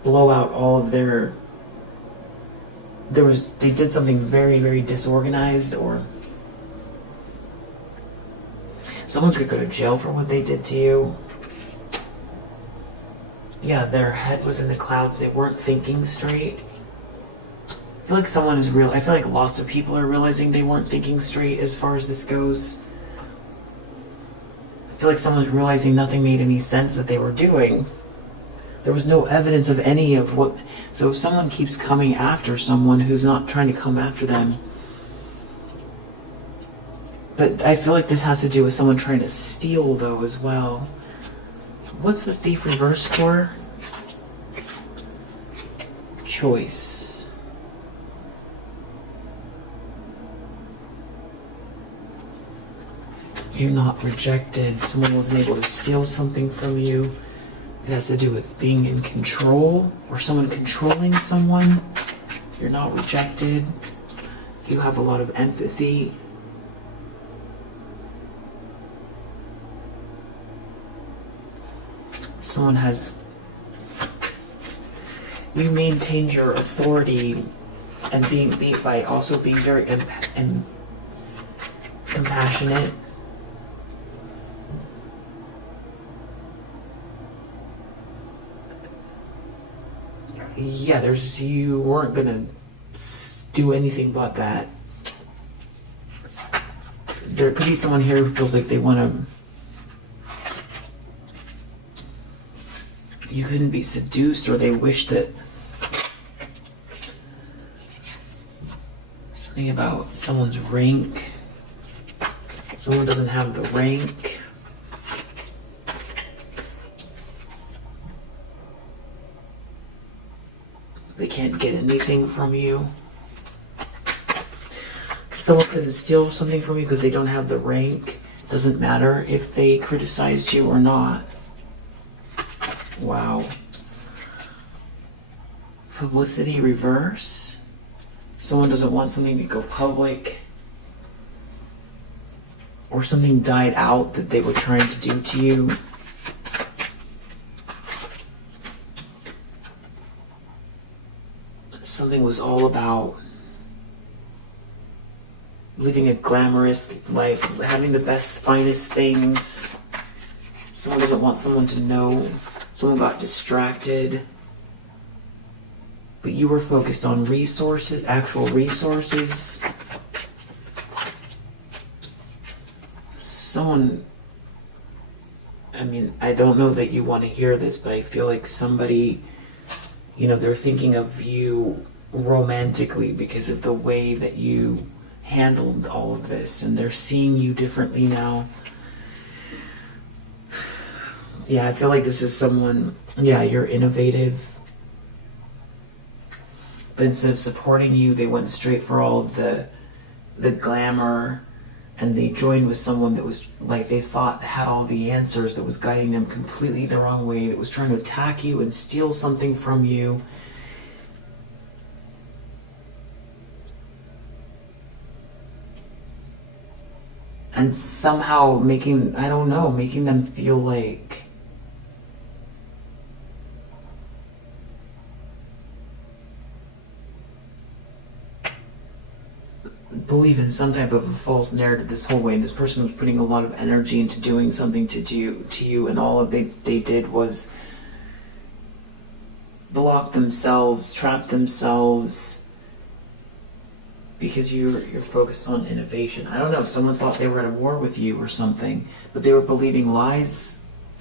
blow out all of their. They did something very, very disorganized, or Someone could go to jail for what they did to you. Yeah, their head was in the clouds. They weren't thinking straight. I feel like someone is real. I feel like lots of people are realizing they weren't thinking straight as far as this goes. I feel like someone's realizing nothing made any sense that they were doing. There was no evidence of any of what... So if someone keeps coming after someone who's not trying to come after them... But I feel like this has to do with someone trying to steal, though, as well. What's the thief reverse for? Choice. You're not rejected. Someone wasn't able to steal something from you. It has to do with being in control or someone controlling someone. You're not rejected. You have a lot of empathy. Someone has... You maintained your authority and being by also being very compassionate. Yeah, you weren't gonna do anything but that. There could be someone here who feels like they want to... You couldn't be seduced, or they wish that... Something about someone's rank. Someone doesn't have the rank. They can't get anything from you. Someone couldn't steal something from you because they don't have the rank. Doesn't matter if they criticized you or not. Wow. Publicity reverse. Someone doesn't want something to go public. Or something died out that they were trying to do to you. Something was all about living a glamorous life, having the best, finest things. Someone doesn't want someone to know. Someone got distracted. But you were focused on resources, actual resources. Someone... I mean, I don't know that you want to hear this, but I feel like somebody... You know, they're thinking of you romantically because of the way that you handled all of this, and they're seeing you differently now. Yeah, I feel like this is someone, yeah, you're innovative. But instead of supporting you, they went straight for all of the glamour, and they joined with someone that was, like, they thought had all the answers, that was guiding them completely the wrong way, that was trying to attack you and steal something from you. And somehow making them feel like believe in some type of a false narrative this whole way. And this person was putting a lot of energy into doing something to you, and all they did was block themselves, trap themselves, because you're focused on innovation. I don't know, someone thought they were at a war with you or something, but they were believing lies.